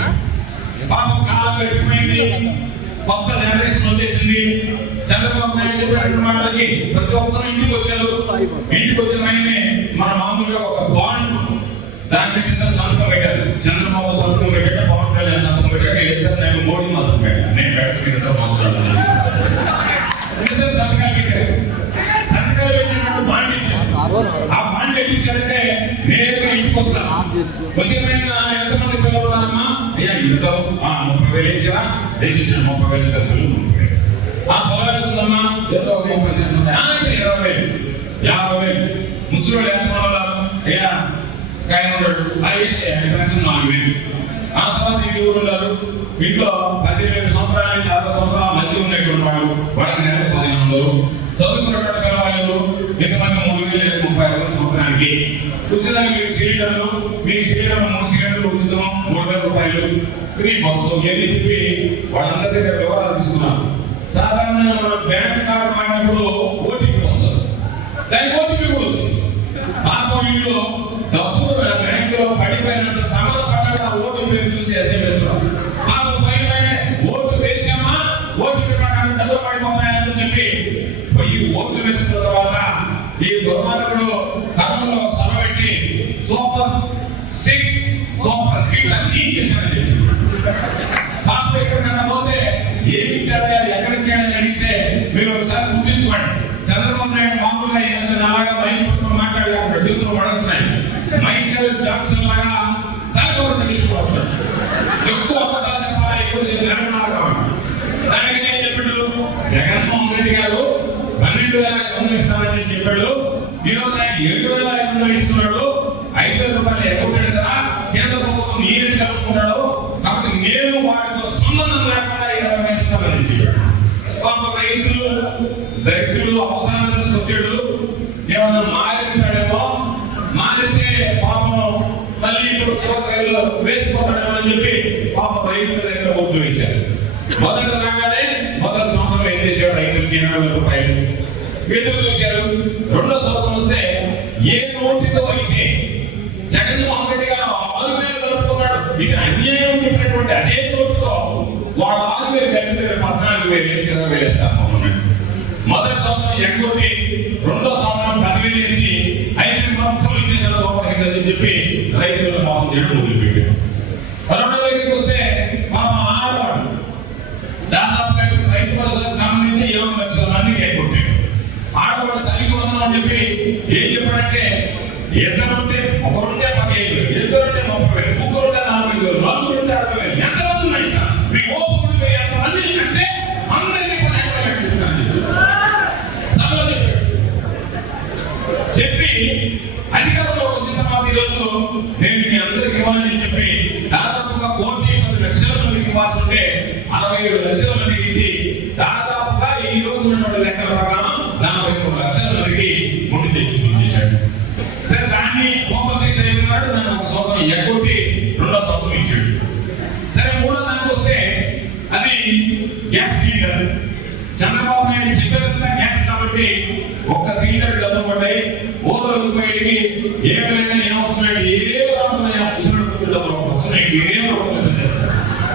పాపం కాలం గడిచిపోయింది, కొత్త జనరేషన్ వచ్చేసింది. చంద్రబాబు నాయుడు చెప్పినటువంటి మాటలకి ప్రతి ఒక్కరు ఇంటికి వచ్చారు. ఇంటికి వచ్చిన ఆయనే మన మామూలుగా ఒక బాండ్ దాని కింద సంతకం పెట్టారు. చంద్రబాబు సంతకం పెట్టాడు, పవన్ కళ్యాణ్ సంతకం పెట్టాడు, ఇద్దరు నేను మోడీ మాత్రం పెట్టాను. నేను పెట్టిన ఇద్దరు మాట్లాడాలి సంతకాలు పెట్టారు. వచ్చిన వెంటనే ఎంతమంది పిల్లలు ఉన్నారమ్మా? అయ్యా ఇద్దరు 30,000 వేసారా? వేసేసాడు 30,000 ఇద్దరు పిల్లలు 30,000. పొలం వెళ్తుందమ్మా? ఎంతో 30% ఉంది. 20,000 50,000. ముసలి ఎంతమంది ఉన్నారు? అయ్యా కాయ ఉన్నాడు వేస్తే పెన్షన్ 4,000. ఆ తర్వాత ఇంటి ఊరు ఉన్నారు, ఇంట్లో 18 సంవత్సరాల నుంచి 60 సంవత్సరాల మధ్య ఉన్నటువంటి వాడు, వాళ్ళకి నెలకు 1500. చదువుకున్నటువంటి పిల్లవాళ్ళు ఎంతమంది 3,000 30,000 సంవత్సరానికి. ఉచితంగా మీకు సిలిండర్లు 3 సిలిండర్లు ఉచితం 3,000 రూపాయలు ఫ్రీ బస్సు ఏది చెప్పి వాళ్ళందరి దగ్గర వివరాలు తీసుకున్నాం. సాధారణంగా మనం బ్యాంక్ కార్డు వాడినప్పుడు ఓటీపీ వస్తుంది, దానికి ఓటీపీ కూడా వచ్చింది. పాపం వీళ్ళు డబ్బులు బ్యాంకులో పడిపోయినంత సమస్య పడ్డా ఓటీపీ చూసి SMS పాపం పైన ఓటు వేసామా ఓటీపీ ప్రకారం డబ్బులు పడిపోతాయని చెప్పి పోయి ఓట్లు వేసుకున్న తర్వాత ఈ దుర్మార్గుడు కర్మలో సభ పెట్టి సూపర్ 6 సూపర్ హిట్ అన్ని చేశారని చెప్పి పాప ఎక్కడికన్నా పోతే ఏమి ఇచ్చారా ఎక్కడిచ్చాడని అడిగితే మీరు ఒకసారి గుర్తించుకోండి. చంద్రబాబు నాయుడు మామూలుగా ఈ మధ్య అలాగా మైక్ పట్టుకుని మాట్లాడలేకుండా చేతులు పడుతున్నాయి. మైకేల్ జాక్సన్ లాగా తనకొక తగ్గించుకోవస్తాడు. ఎక్కువ అబద్ధాలు చెప్పాలా, ఎక్కువ చెప్పి నిర్మాణాలు కావాలి. దానికి నేను చెప్పాడు జగన్మోహన్ రెడ్డి గారు 12,500 ఇస్తానని చెప్పాడు. ఈరోజు ఆయన 7,500 ఇస్తున్నాడు. 5,000 రూపాయలు ఎగ్గొట్టాడు కదా, కేంద్ర ప్రభుత్వం ఈయన కలుపుకుంటాడు. కాబట్టి నేను వాటితో సంబంధం లేకుండా 20,000 ఇస్తానని చెప్పాడు. పాప రైతులు దరిద్రులు అవసరం తీసుకొచ్చాడు. ఏమన్నా మారింటాడేమో, మారితే పాపం మళ్ళీ ఇప్పుడు చివరిలో వేసుకుంటాడేమో అని చెప్పి పాప రైతుల దగ్గర ఓట్లు వేశారు. మొదట రాగానే మొదటి సంవత్సరం ఏం చేశాడు? రైతులకి 20,000 రూపాయలు ఎదురు చూశారు. రెండో సంవత్సరం వస్తే ఏ నోటితో అయితే జగన్మోహన్ రెడ్డి గారు 6,000 కలుపుకున్నాడు, ఇది అన్యాయం చెప్పినటువంటి అదే నోటితో వాడు 6,000 కలిపి 14,000 వేసి 20,000 వేస్తారు. మొదటి సంవత్సరం ఎగ్గొట్టి రెండో సంవత్సరం 10,000 వేసి 5,000 మొత్తం ఇచ్చేసారు సూపర్ హిట్ అని చెప్పి రైతులను మోసం చేయడం మొదలుపెట్టారు. రెండో దగ్గరికి వస్తే పాపం ఆడవాడు దాదాపుగా రైతు భరోసాకు సంబంధించి 7 లక్షల మందికి ఎగ్గొట్టాడు. ఆడవాడు తల్లికి వందనం అని చెప్పి ఏం చెప్పాడంటే ఇద్దరుంటే ఒకరుంటే 15,000, ఇద్దరుంటే 30,000, ముగ్గురుంటే 40,000, నలుగురుంటే 60,000. ఎంతమంది ఉన్నాయి మీ ఓపుకుంటే ఎంతమంది అంటే అందరికీ 15,000 ఇస్తానని సభలో చెప్పి అధికారంలోకి వచ్చిన తర్వాత ఈరోజు నేను మీ అందరికి ఇవ్వాలని చెప్పి దాదాపుగా 1,10,00,000 మందికి ఇవ్వాల్సి ఉంటే 67 లక్షల మందికి ఇచ్చి దాదాపుగా ఈ రోజు ఉన్నటువంటి లెక్కల ప్రకారం 43 లక్షల మందికి ముందు చేశాడు. సరే దాన్ని సూపర్ 6 అయిపోయినాడు, దాన్ని ఒక సంవత్సరం ఎగ్గొట్టి రెండో సంవత్సరం ఇచ్చాడు. సరే మూడో దానికి వస్తే అది గ్యాస్ సిలిండర్. చంద్రబాబు నాయుడు చెప్పేదంతా గ్యాస్ కాబట్టి ఒక్క సిలిండర్ డబ్బులు పడ్డాయి. రూపాయలకి ఏమైనా ఏమవుతున్నాయి, ఏ డబ్బులు వస్తున్నాయి,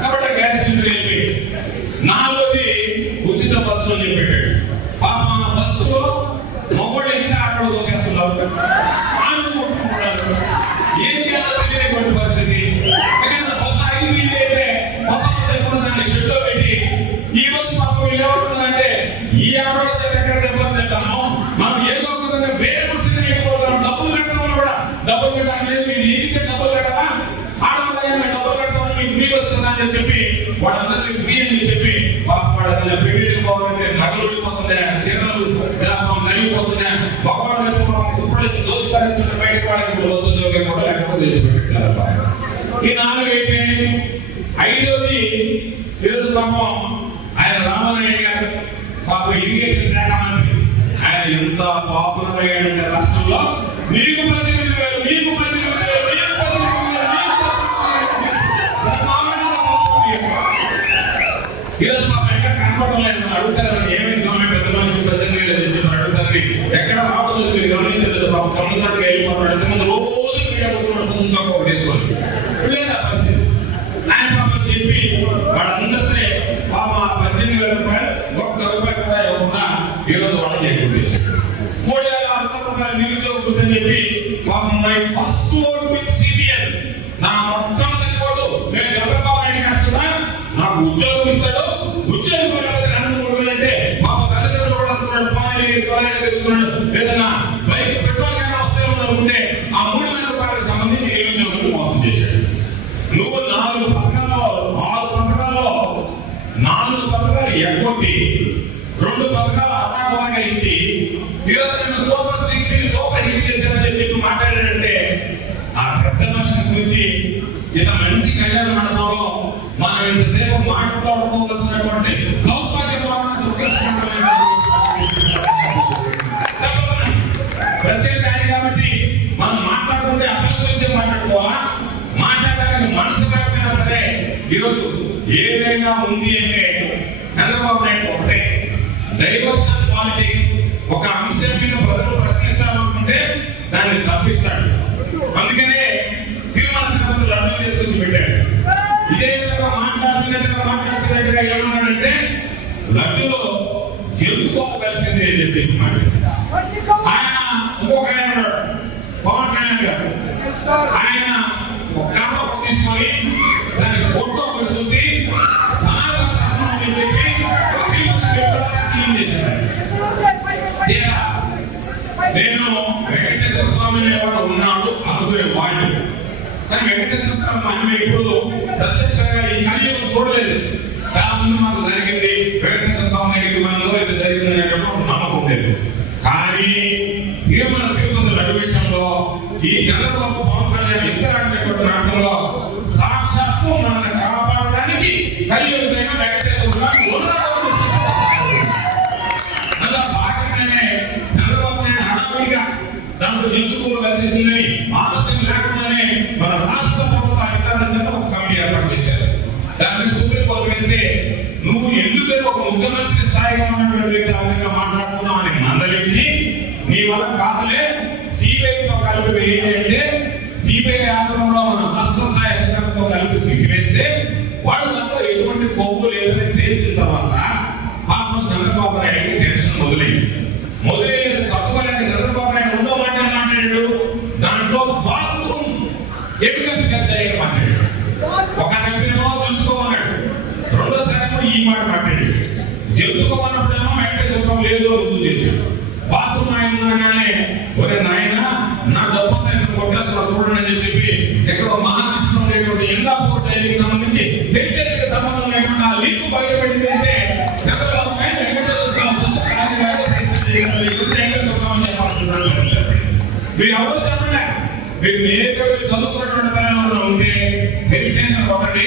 కాబట్టి గ్యాస్ సిలిండర్ అయిపోయి. నాలుగోది ఉచిత బస్సు అని చెప్పాడు. పాప బస్సులో మొగోళ్ళు అయితే అక్కడ దోసేస్తున్నారు, ఆమె కొట్టుకుంటున్నారు. ఏం చేయాలో తెలియనటువంటి పరిస్థితి. బస్సు ఆగిపోయింది అయితే కొత్త బస్సు ఎప్పుడు దాన్ని షెడ్లో పెట్టి ఈ రోజు పాపం వీళ్ళు ఏమవుతున్నారంటే ఈ ఆడవాళ్ళ ఎక్కడ దెబ్బలు తింటాము, మనం ఏదో ఒక విధంగా వేరే బస్సు ఎక్కిపోతున్నాం. డబ్బులు కడతామని కూడా డబ్బులు కట్టడానికి లేదు, మీరు ఎక్కితే డబ్బులు కట్టాలా, ఆడవాళ్ళ డబ్బులు కడతామని మీకు ఫ్రీ వస్తుందా అని చెప్పి వాళ్ళందరికీ ఫ్రీ అని చెప్పి పాపం వాళ్ళ పెళ్లికి పోవాలంటే నగలు ఊడిపోతున్నాయి, చీరలు నలిగిపోతున్నాయి, భగవాన్ కుప్పడిచ్చి దోషకారిస్తున్న బయటకు వాళ్ళకి వస్తుంది కూడా లేకపోతే చేసి పెట్టారు. ఈ నాలుగు అయితే ఐదోది ఈరోజు పాపం ఆయన రామానాయుడు గారు పాపం ఇరిగేషన్ శాఖ మంత్రి. ఆయన ఎంత పాపులర్ అయ్యాడంటే రాష్ట్రంలో మీకు 18,000 మీకు 18,000 మీకు 18,000 ఈరోజు పాపం ఎక్కడ కనపడడం లేదు. అడుగుతారు ఏమైంది స్వామి పెద్ద మనిషి 18,000 అని చెప్పి అడుగుతారు. ఎక్కడ రావడం లేదు, మీరు గమనించలేదు. పాపం తొందరగా వెళ్ళిపోతున్నాడు. ఇంతకుముందు రోజు ఇంకొక వేసుకోవాలి లేదా పరిస్థితి. ఆయన పాపం చెప్పి వాళ్ళందరినీ పాప 18,000 రూపాయలు ఒక్క రూపాయి కూడా ఇవ్వకుండా ఈరోజు వాళ్ళని ఎక్కువ 3,600 రూపాయలు నిరుద్యోగ వృత్తి అని చెప్పి పాపం my first vote with CBN, నా మొట్టమొదటి ఓటు నేను చంద్రబాబు నాయుడు కష్టమా నాకు ఉద్యోగం ఇస్తాడు, ఉద్యోగం అంటే పాప తల్లిదండ్రులు కూడా అనుకున్నాడు, తిరుగుతున్నాడు, ఏదన్నా బైక్ పెట్రోల్ కానీ వస్తే అనుకుంటే ఆ 3,000 రూపాయలకు సంబంధించి నిరుద్యోగులు ఈరోజు నేను సూపర్ 6 సూపర్ హిట్ చేశానని చెప్పి మాట్లాడాడంటే ఆ పెద్ద మనిషి గురించి ఇట్లా మంచి కళ్యాణ మండపంలో మనం ఇంతసేపు మాట్లాడుకోవాల్సినటువంటి ప్రత్యేక ఆయన కాబట్టి మనం మాట్లాడుకుంటే అతని గురించే మాట్లాడుకోవాలా, మాట్లాడడానికి మనసు కాకపోయినా సరే ఈరోజు ఏదైనా ఉంది అంటే చంద్రబాబు నాయుడు ఒకటే డైవర్షన్ పాలిటిక్స్. ఒక అంశం మీద ప్రజలు ప్రశ్నిస్తారనుకుంటే దాన్ని తప్పిస్తాడు. అందుకనే తిరుమల తిరుపతి లడ్డు తీసుకొచ్చి పెట్టాడు. ఇదే విధంగా మాట్లాడుతున్నట్టుగా ఏమన్నాడంటే లడ్డులో జంతుకోవ కలిసింది అని చెప్పి ఆయన. ఇంకొక ఆయన ఉన్నాడు పవన్ కళ్యాణ్ గారు, ఆయన ఒక కర్ర తీసుకొని దాన్ని ఫోటో పెడుతుంది సనాతన ధర్మం అని చెప్పి క్లీన్ చేశాడు. నేను వెంకటేశ్వర స్వామి అనేవాడు ఉన్నాడు అనుకునే వాళ్ళు, కానీ వెంకటేశ్వర స్వామి మనం ఇప్పుడు ప్రత్యక్షంగా ఈ కలియుగం చూడలేదు. చాలా మంది మాకు జరిగింది వెంకటేశ్వర స్వామి దగ్గరికి మనలో ఇది జరిగింది అనేటప్పుడు నమ్మకం ఉండేది. కానీ తిరుమల తిరుపతి లడ్డు విషయంలో ఈ చంద్రబాబు పవన్ కళ్యాణ్ ఇద్దరు నాటకంలో సాక్షాత్తు మనల్ని కాపాడడానికి కలియుగమైన వెంకటేశ్వర స్వామి అలా భాగంగానే చంద్రబాబు నాయుడు హడావిడిగా దాంట్లో జంతువులు వచ్చేసిందని ఆలస్యం లేకుండానే మన రాష్ట్ర ప్రభుత్వ అధికారుల ఒక కమిటీ ఏర్పాటు చేశారు. దాన్ని సుప్రీంకోర్టు వేస్తే నువ్వు ఎందుకని ఒక ముఖ్యమంత్రి స్థాయిగా ఉన్నటువంటి వ్యక్తి ఆ విధంగా మాట్లాడుతున్నావు అని మందలించి నీ వల్ల కాదులే సిబిఐతో కలిపి వేయండి అంటే సిబిఐ ఆధారంలో మన రాష్ట్ర స్థాయి అధికారులతో కలిపి సిగ్గివేస్తే వాళ్ళు దాంట్లో ఎటువంటి కొవ్వు లేదని తేల్చిన తర్వాత పాపం చంద్రబాబు నాయుడు టెన్షన్ మొదలయ్యేది తప్పుకోలేక చంద్రబాబు నాయుడు రెండో మాట మాట్లాడాడు. దాంట్లో బాత్రూమ్ ఎవిడెన్స్ ఖర్చు మాట్లాడాడు. ఒక దగ్గరేమో జంతుకోమన్నాడు, రెండోసారేమో ఈ మాట మాట్లాడాడు. జంతుకోమన్నప్పుడేమో వెంకటేశ్వర లేదో రుజువు చేశాడు. బాత్రూమ్ ఆయన అనగానే ఒరే నాయన నా డబ్బంతా ఇక్కడ కొట్టేస్తున్నా చూడండి అని చెప్పి ఎక్కడో మహారాష్ట్రలో ఉండేటువంటి ఇందాపూర్ డైరీకి సంబంధించి హెరిటేజ్కి సంబంధం లేకుండా ఆ లీకు బయటపడింది అంటే చంద్రబాబు నాయుడు మీరు ఎవరు చెప్పండి. మీరు నేరుగా చదువుకున్నటువంటి పనులు ఉంటే హెరిటేజ్ ఒకటి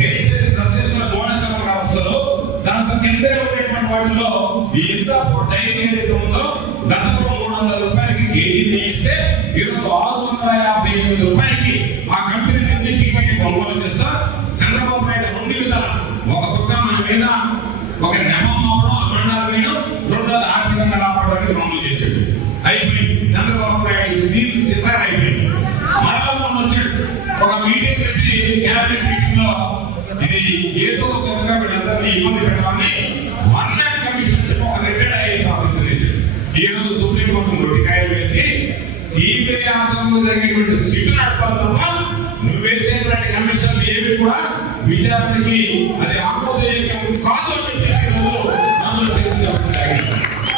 హెరిటేజ్ ప్రొసెస్లో బోనస్ వ్యవస్థలు దాంతో కింద ఉండేటువంటి వాటిలో ఈ ఇందాపూర్ డైరీ ఏదైతే ఉందో గతంలో 300 రూపాయలకి కేజీ ఇస్తే ఈరోజు 658 రూపాయలకి ఆ కంపెనీ నుంచి చికెన్ కొనుగోలు చేస్తా. చంద్రబాబు నాయుడు రెండు విధాల, ఒక పక్క మన మీద ఒక నెమం అవడం అమండాలు వేయడం, రెండోది ఆర్థికంగా లాభపడడానికి రెండు చేశాడు. అయిపోయింది చంద్రబాబు నాయుడు సీల్ సిద్ధం అయిపోయింది. మరలా వచ్చాడు ఒక మీటింగ్ పెట్టి క్యాబినెట్ మీటింగ్ లో ఇది ఏదో ఒక విధంగా వీళ్ళందరినీ ఇబ్బంది పెట్టాలని 1 ల్యాక్ కమిషన్ చెప్పి ఒక రిటైర్డ్ ఐఏఎస్ ఆఫీసర్ చేశాడు. ఈ రోజు సుప్రీంకోర్టు నోటికాయలు వేసి సిబిఐ ఆధారంలో జరిగేటువంటి సిట్ నడపాలి తప్ప నువ్వు వేసేటువంటి కమిషన్లు ఏవి కూడా విచారణకి అది ఆమోదయోగ్యం కాదు అని చెప్పి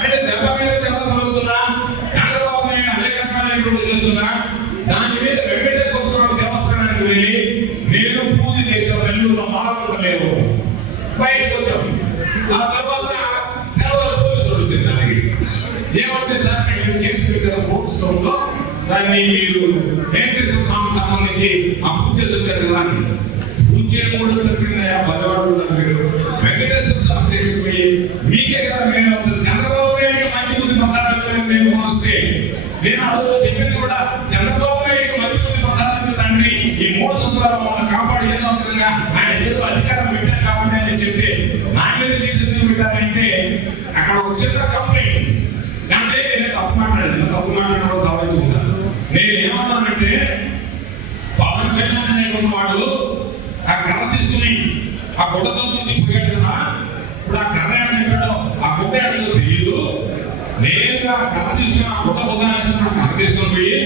అంటే దెబ్బ మీద దెబ్బ కలుగుతున్నా చంద్రబాబు నాయుడు అనేక రకాలైనటువంటి చేస్తున్నా దాని మీద వెంకటేశ్వర స్వామి దేవస్థానానికి వెళ్ళి నేను పూజ చేసిన నెల్లూరులో మహాత్మ లేవు బయటకు వచ్చాం. ఆ తర్వాత పోలీసులు వచ్చింది దానికి ఏమంటే సార్ నేను కేసు పెట్టిన కోర్టు దాన్ని మీరు వెంకటేశ్వర స్వామి సంబంధించి ఆ పూజ వచ్చారు కదా అని పూజ చేయడం కూడా తప్పిందయా బలవాడు మీరు వెంకటేశ్వర స్వామి తీసుకుపోయి మీకే కదా మేము చంద్రబాబు నాయుడికి మంచి బుద్ధి ప్రసాదించడం మేము వస్తే నేను ఆ రోజు చెప్పింది కూడా చంద్రబాబు నాయుడికి మంచి బుద్ధి ప్రసాదించే తండ్రి ఈ 3 సంవత్సరాలు మమ్మల్ని కాపాడి ఏదో విధంగా ఆయన చేతిలో అధికారం పెట్టారు కాబట్టి అని చెప్తే నా మీద కేసు పెట్టారంటే అక్కడ ఒక చిన్న కంప్లైంట్ అంటే నేను తప్పు మాట్లాడడం సాధించుకుంటాను. నేను ఏమన్నానంటే పవన్ కళ్యాణ్ అనేటువంటి వాడు ఆ కర్ర తీసుకుని ఆ గుడ్డతో నుంచి పోయాడు కదా, ఇప్పుడు ఆ కర్ర ఏడో ఆ గుడ్డ ఏడో తెలియదు. నేరుగా కర్ర తీసుకుని ఆ గుడ్డ బుద్ధాన్ని కర్ర తీసుకుని పోయి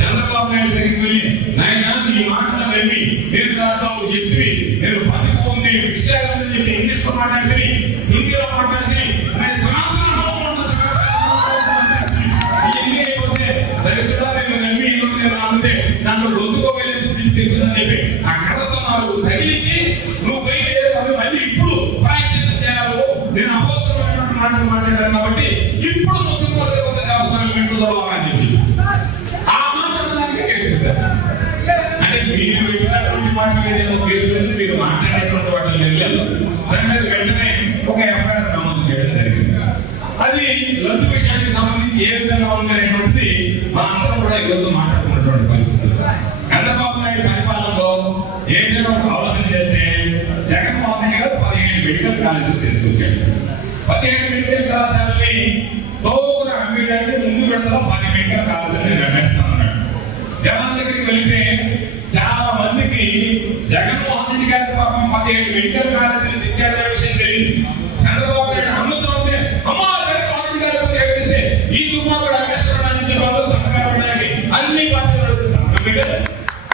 చంద్రబాబు నాయుడు దగ్గరికి వెళ్ళి నాయన నీ మాటలు నమ్మి నేను దాంట్లో చెప్పి నేను బతికుంది విషయాలని చెప్పి ఇంగ్లీష్ లో మాట్లాడితే హిందీలో మాట్లాడితే నేను సనాతన దాంట్లో రొందుకోగలిగి తెలిసిందని చెప్పి ఆ కర్రతో నాకు తగిలించి నువ్వు పోయి మళ్ళీ ఇప్పుడు ప్రాయశ్చిత్తం చేయాలి. నేను అపోసరమైనటువంటి మాటలు మాట్లాడాను కాబట్టి ఇప్పుడు మొత్తం అవసరం పెట్టుకోవడం అని చెప్పి ఆ మాట్లాడడానికి కేసు పెట్టారు. అంటే మీరు పెట్టినటువంటి వాటి మీద కేసు లేదు, మీరు మాట్లాడేటువంటి వాటి లేదు, దాని మీద వెంటనే ఒక ఎఫ్ఐఆర్ నమోదు చేయడం జరిగింది. అది లడ్డు విషయానికి సంబంధించి ఏ విధంగా ఉంది అనేటువంటిది మనందరం కూడా ఈరోజు మాట్లాడుకున్నటువంటి పరిస్థితులు. చంద్రబాబు నాయుడు పరిపాలనలో ఏదైనా ఒక ఆలోచన చేస్తే జగన్మోహన్ రెడ్డి గారు 17 మెడికల్ కాలేజీలు తీసుకొచ్చాడు. 17 మెడికల్ కళాశాలని తోగున అమ్మడానికి ముందు విడతలో 10 మెడికల్ కాలేజీని నిర్ణయిస్తామన్నాడు. జనాల దగ్గరికి వెళితే చాలా మందికి జగన్మోహన్ రెడ్డి గారి పాపం 17 మెడికల్ కాలేజీలు తెచ్చాడనే విషయం తెలియదు. చంద్రబాబు నాయుడు అమ్ముతూ ఉంటే అమ్మా జగన్మోహన్ రెడ్డి గారు ఏడిస్తే ఈ దుర్మార్గుడు అగ్గేస్తున్నాడని చెప్పి సంతకాలు పెట్టడానికి అన్ని పార్టీలు సంతకం పెట్టారు.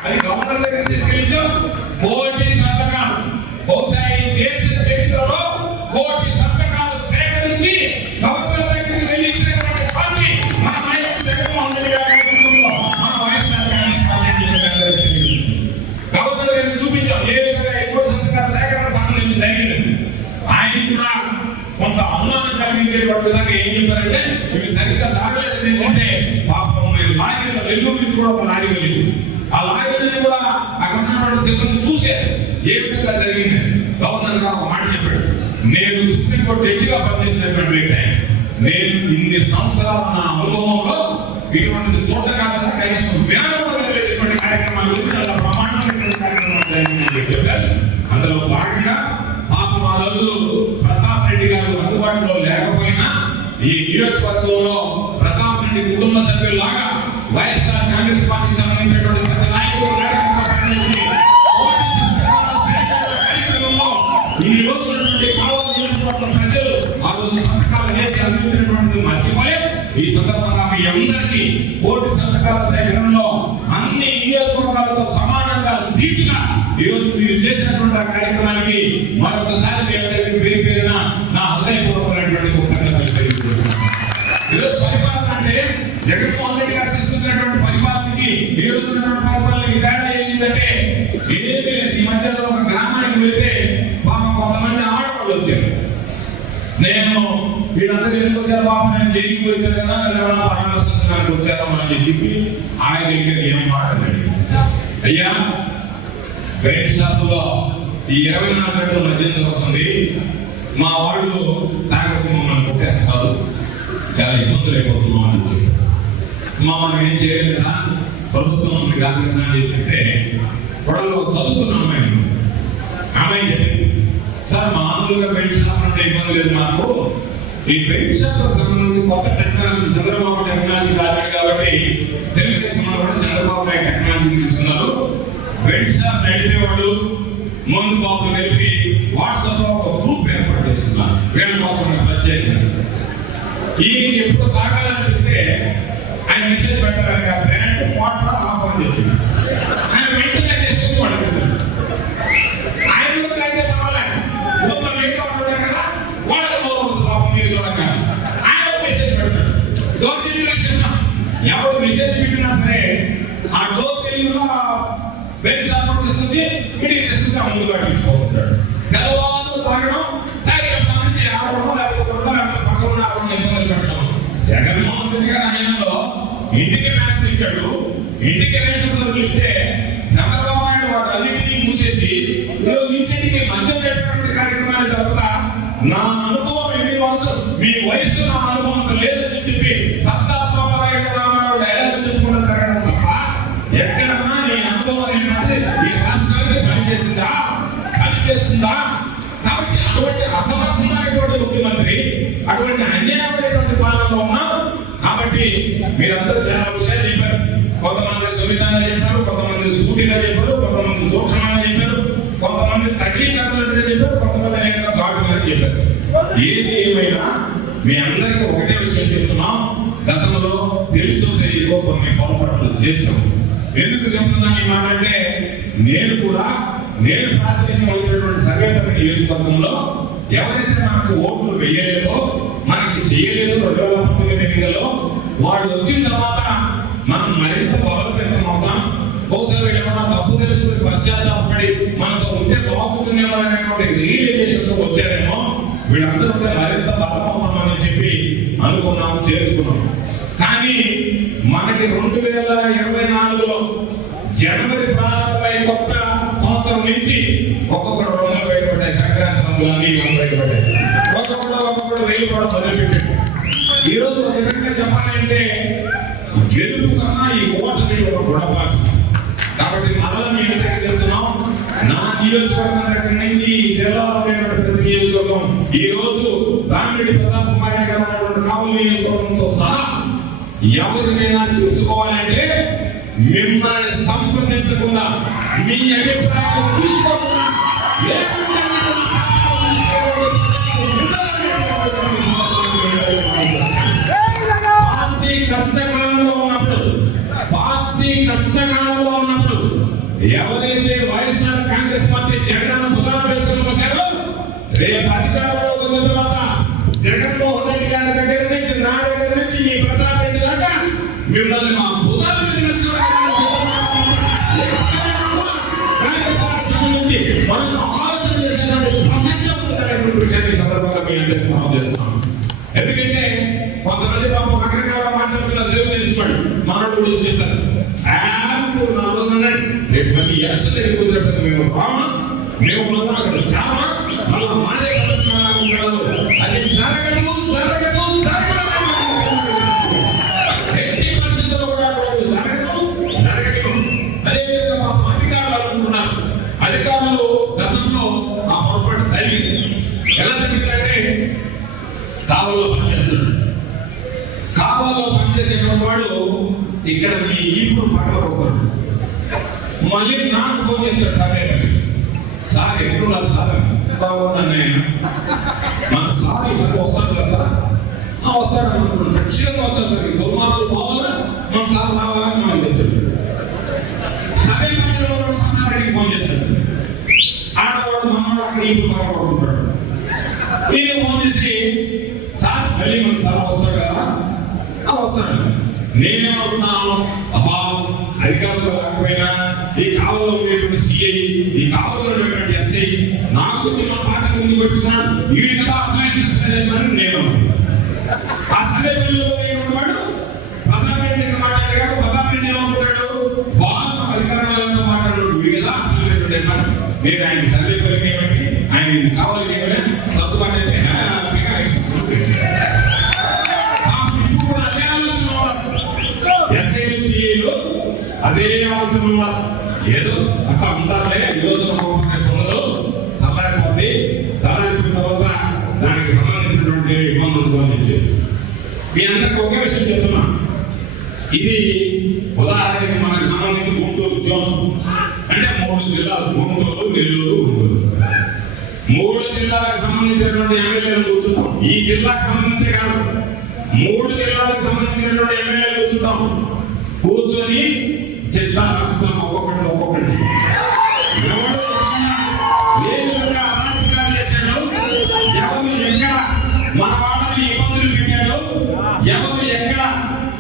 అది గవర్నర్ దగ్గర తీసుకెళ్ళించాం. 1 కోటి సంతకాలు, బహుశా ఈ దేశ చరిత్రలో 1 కోటి సంతకాలు సేకరించి గవర్నర్ దగ్గరికి వెళ్ళి ఇచ్చినటువంటి పార్టీ మన నాయకుడు జగన్మోహన్ రెడ్డి గారి నేతృత్వంలో మన వైఎస్ఆర్ కాంగ్రెస్ పార్టీ గవర్నర్ గారికి చూపించాం ఏ విధంగా 1 కోటి సంతకాల సేకరణ సంబంధించి జరిగింది. ఆయన కూడా కొంత అనుమానం కలిగించేటువంటి విధంగా ఏం చెప్పారంటే ఇవి సరిగ్గా దాగలేదు ఏంటంటే పాపం లాయర్లు నెల్లూరు నుంచి కూడా ఒక లారీ వెళ్ళింది. ఆ లాయర్ని కూడా అక్కడ ఉన్నటువంటి సిబ్బంది చూశారు ఏ విధంగా జరిగింది. గవర్నర్ గారు ఒక మాట చెప్పాడు, నేను సుప్రీంకోర్టు జడ్జిగా పనిచేసినటువంటి వ్యక్తి, నేను ఇన్ని సంవత్సరాల నా అనుభవంలో ఇటువంటి చూడకాలంగా కనీసం వినటువంటి కార్యక్రమాల గురించి అలా ప్రమాణమైనటువంటి కార్యక్రమాలు జరిగిందని చెప్పారు. అందులో భాగంగా పాపం ఆ రోజు ప్రతాప్ రెడ్డి గారు అందుబాటులో లేకపోయినా ఈ నియోజకవర్గంలో ప్రతాప్ రెడ్డి కుటుంబ సభ్యుల్లాగా వైఎస్ఆర్ కాంగ్రెస్ పార్టీకి సంబంధించినటువంటి ప్రతి నాయకులు ఈ రోజు కావాలి ప్రజలు ఆ రోజు సంతకాలు చేసి అందించినటువంటి మర్చిపోయి ఈ సందర్భంగా మీ అందరికీ 1 కోటి సంతకాల సేకరణలో అన్ని నియోజకవర్గాలతో సమానంగా ధీటుగా ఈ రోజు మీరు చేసినటువంటి కార్యక్రమానికి మరొకసారి పేరు పేరున నా హృదయపూర్వకమైనటువంటి కృతజ్ఞతలు తెలియజేస్తున్నాను. ఈరోజు పరిపాలన అంటే జగన్మోహన్ రెడ్డి గారు తీసుకున్నటువంటి పరిపాలనకి ఈ రోజు ఉన్నటువంటి పరిపాలనకి తేడా ఏంటంటే ఏమీ లేదు. ఈ మధ్యలో ఒక గ్రామానికి వెళ్తే పాపం కొంతమంది ఆడవాళ్ళు వచ్చారు. నేను వీళ్ళందరూ ఎందుకు వచ్చారు పాపం, నేను జైలుకి వచ్చాను కదా, నన్ను పరామర్శించడానికి వచ్చారు అని చెప్పి ఆయన దగ్గర ఏం మాట్లాడండి. అయ్యా బయట షాపులో ఈ 24 గంటల మద్యం జరుగుతుంది, మా వాళ్ళు తాగొచ్చి మమ్మల్ని కొట్టేస్తారు, చాలా ఇబ్బందులు అయిపోతున్నాం అని చెప్పి మనం ఏం చేయలేదు కదా, ప్రభుత్వం ఉంది కాదు కదా అని చెప్తే గొడవలో చదువుకున్న అమ్మాయి చెప్పింది, సార్ మామూలుగా బెల్ట్ షాప్ అంటే ఇబ్బంది లేదు, మాకు ఈ బెల్ట్ షాప్ సంబంధించి కొత్త టెక్నాలజీ చంద్రబాబు టెక్నాలజీ కాదు కాబట్టి తెలుగుదేశంలో కూడా చంద్రబాబు నాయుడు టెక్నాలజీ తీసుకున్నారు. బెల్ట్ షాప్ నడిపేవాడు ముందు బాబు కలిపి వాట్సాప్ లో ఒక గ్రూప్ ఏర్పాటు చేసుకున్నారు వీళ్ళ కోసం ప్రత్యేకంగా. ఈయనకి ఎప్పుడు తాగాలనిపిస్తే ఆయన మెసేజ్ పెట్టాలని ఆ బ్రాండ్ వాటర్ ఆఫ్ అని చెప్పింది. ఆయన వెంటనే చేసుకుని పడుతుంది. ఆయన తాగితే కావాలి ఊళ్ళో మిగతా ఉంటారు కదా వాళ్ళకి పోతుంది పాపం మీరు చూడగా ఆయన మెసేజ్ పెడతాడు. డోర్ డెలివరీ సిస్టమ్ ఎవరు మెసేజ్ పెట్టినా సరే ఆ డోర్ డెలివరీలో బెల్ట్ షాప్ తీసుకొచ్చి ఇంటికి తీసుకొచ్చి ఆ ముందు పట్టించుకుంటాడు. తెల్లవారు తాగడం, తాగినప్పటి నుంచి ఆడడం లేకపోతే పక్కన ఆడడం ఇబ్బందులు పెట్టడం. జగన్మోహన్ రెడ్డి గారి హయాంలో ఇంటికి మ్యాచ్ ఇచ్చాడు, ఇంటికి రేషన్ సరుకులు ఇస్తే చంద్రబాబు నాయుడు వాటి అన్నింటినీ మూసేసి ఈరోజు ఇంటింటికి మద్యం పెట్టినటువంటి కార్యక్రమాన్ని జరుగుతా నా అనుభవం ఎన్ని వయసు మీ వయసు నా అనుభవం అంత లేదని చెప్పి సత్తా రామారాయుడు డైలాగ్ చెప్పుకుంటూ తిరగడం తప్ప ఎక్కడన్నా నీ అనుభవం ఏంటంటే ఈ రాష్ట్రానికి పనిచేసిందా పనిచేస్తుందా? కాబట్టి అటువంటి అసమర్థమైనటువంటి ముఖ్యమంత్రి, అటువంటి అన్యాయమైనటువంటి పాలనలో ఉన్నాం. కాబట్టి మీరందరూ చాలా విషయాలు చెప్పారు. కొంతమంది సున్నితంగా చెప్పారు, కొంతమంది సూటిగా చెప్పారు, కొంతమంది సూక్ష్మంగా చెప్పారు, కొంతమంది తగిలినట్లుగా చెప్పారు, కొంతమంది అనేక ఘాటుగా చెప్పారు. ఏది ఏమైనా మీ అందరికీ ఒకటే విషయం చెప్తున్నాం, గతంలో తెలుసో తెలియకో కొన్ని పొరపాట్లు చేశాం. ఎందుకు చెప్తున్నాను ఈ మాట అంటే నేను ప్రాతినిధ్యం వచ్చినటువంటి సర్వేపల్లి నియోజకవర్గంలో ఎవరైతే మనకు ఓట్లు వేయలేదో, మనకి చేయలేదు 2019 ఎన్నికల్లో, వాళ్ళు వచ్చిన తర్వాత మనం మరింత బలోపేతం అవుతాం. బహుశా వీళ్ళేమన్నా తప్పు తెలుసుకుని పశ్చాత్తాపడి మనతో ఉంటే బాగుంటుందేమో అనేటువంటి రియలైజేషన్తో వచ్చారేమో, వీళ్ళందరూ మరింత బలం అవుతామని చెప్పి అనుకున్నాం. కానీ మనకి 2024లో జనవరి ప్రారంభమై కొత్త సంవత్సరం నుంచి ఒక్కొక్కడు రంగులు బయటపడ్డాయి. సంక్రాంతి రంగులు అన్ని బయటపడ్డాయి. ఒక్కొక్కడు వెయ్యి కూడా మొదలుపెట్టాడు. ఈరోజు ఒక విధంగా చెప్పాలంటే గెలుపు కన్నా ఈ ఓటమి ఒక గుణపాఠం. కాబట్టి మరలా మీ దగ్గరికి వెళ్తున్నాం. నా నియోజకవర్గం దగ్గర నుంచి ఈ జిల్లాలో ఉన్నటువంటి ప్రతి నియోజకవర్గం ఈ రోజు రామిరెడ్డి ప్రతాప్ కుమార్ రెడ్డి గారు ఉన్నటువంటి కావలి నియోజకవర్గంతో సహా ఎవరినైనా చూసుకోవాలంటే మిమ్మల్ని సంప్రదించకుండా మీ అభిప్రాయం తీసుకోకుండా పార్టీ కష్టకాలంలో ఉన్నప్పుడు ఎవరైతే వైఎస్ఆర్ కాంగ్రెస్ పార్టీ జెండాను భుజాన వేసుకొని వచ్చారో రేపు అధికారంలోకి వచ్చిన తర్వాత జగన్మోహన్ రెడ్డి గారి దగ్గర నుంచి నా దగ్గర నుంచి మీ ప్రతాప్ రెడ్డి దాకా మిమ్మల్ని మా భుజాల మీద మనం ఆలోచన చేసేటువంటి ప్రసక్తి ఉందనేటువంటి విషయాన్ని సందర్భంగా మీ అందరికీ మనం చేస్తున్నాం. ఎందుకంటే కొంతమంది పాపం రకరకాల మాట్లాడుతున్న దేవుడు తెలుసుకోండి మనోడు కూడా చెప్తారు రేపు మళ్ళీ ఎలక్షన్ దగ్గర కుదిరేటప్పుడు మేము రామా మేము అక్కడ చాలా మళ్ళీ మాదే కలుగుతున్నాడు. అది జరగదు జరగదు ఎట్టి పరిస్థితుల్లో కూడా జరగదు జరగదు. అదేవిధంగా పాపం అధికారులు అనుకుంటున్నారు. అధికారులు గతంలో ఆ పొరపాటు జరిగింది. ఎలా జరిగిందంటే కావల్లో పనిచేస్తున్నాడు. కావల్లో పనిచేసేటువంటి వాడు ఇక్కడ మీ ఇప్పుడు పక్కన ఒకరు మళ్ళీ నాకు ఫోన్ చేస్తాడు. సరే సార్ ఎక్కడున్నారు సార్ బాగుందని మన సార్ ఈసారి వస్తాడు కదా సార్ వస్తాడు అనుకుంటున్నాను. ఖచ్చితంగా వస్తాడు సార్. దుర్మార్గులు పోవాలా మన సార్ రావాలని మనకు చెప్తాడు. సరే పక్కనడికి ఫోన్ చేస్తాడు. ఆడవాడు మనవాడు అక్కడ ఇప్పుడు బాగా పడుకుంటాడు. నేను ఫోన్ చేసి సార్ మళ్ళీ మన సార్ వస్తాడు కదా వస్తాడు. నేనేమనుకున్నాను అబ్బా అధికారులు రాకపోయినా ఈ కావల్లో ఉండేటువంటి సిఐ ఈ కావల్లో ఉండేటువంటి ఎస్ఐ నాకు మన పార్టీ ముందు పెట్టుకున్నాడు వీడి కదా అసలు నేను ఆ సర్వేపల్లిలో ఉండేటువంటి వాడు ప్రతాప్ రెడ్డి మాట్లాడాడు. ప్రతాప్ రెడ్డి ఏమనుకుంటాడు బాగా అధికారంలో మాట్లాడాడు వీడి కదా అసలు నేను ఆయన సర్వేపల్లికి ఏమంటే ఆయన కావాలి ఏమైనా సర్దుబాటు అయితే ఎస్ఐలు సిఐలు అదే ఆలోచన ఉన్నారు. ఏదో అక్కడ ఉంటారులే ఈరోజు ఉండదు సల్లారిపోద్ది సల్లారిపోయిన తర్వాత దానికి సంబంధించినటువంటి ఇబ్బందులు అందించారు. మీ అందరికి ఒకే విషయం చెప్తున్నా. ఇది ఉదాహరణకి మనకు సంబంధించి గుంటూరు జోన్ అంటే 3 జిల్లాలు గుంటూరు నెల్లూరు గుంటూరు 3 జిల్లాలకు సంబంధించినటువంటి ఎమ్మెల్యేలు కూర్చుంటాం. ఈ జిల్లాకు సంబంధించే కాదు 3 జిల్లాలకు సంబంధించినటువంటి ఎమ్మెల్యేలు కూర్చుంటాం. కూర్చొని చిట్టా రాస్తాం ఒక్కొక్కటి ఎవరు ఏ విధంగా అరాచకాలు చేశాడు, ఎవరు ఎక్కడ మన వాళ్ళని ఇబ్బందులు పెట్టాడు, ఎవరు ఎక్కడ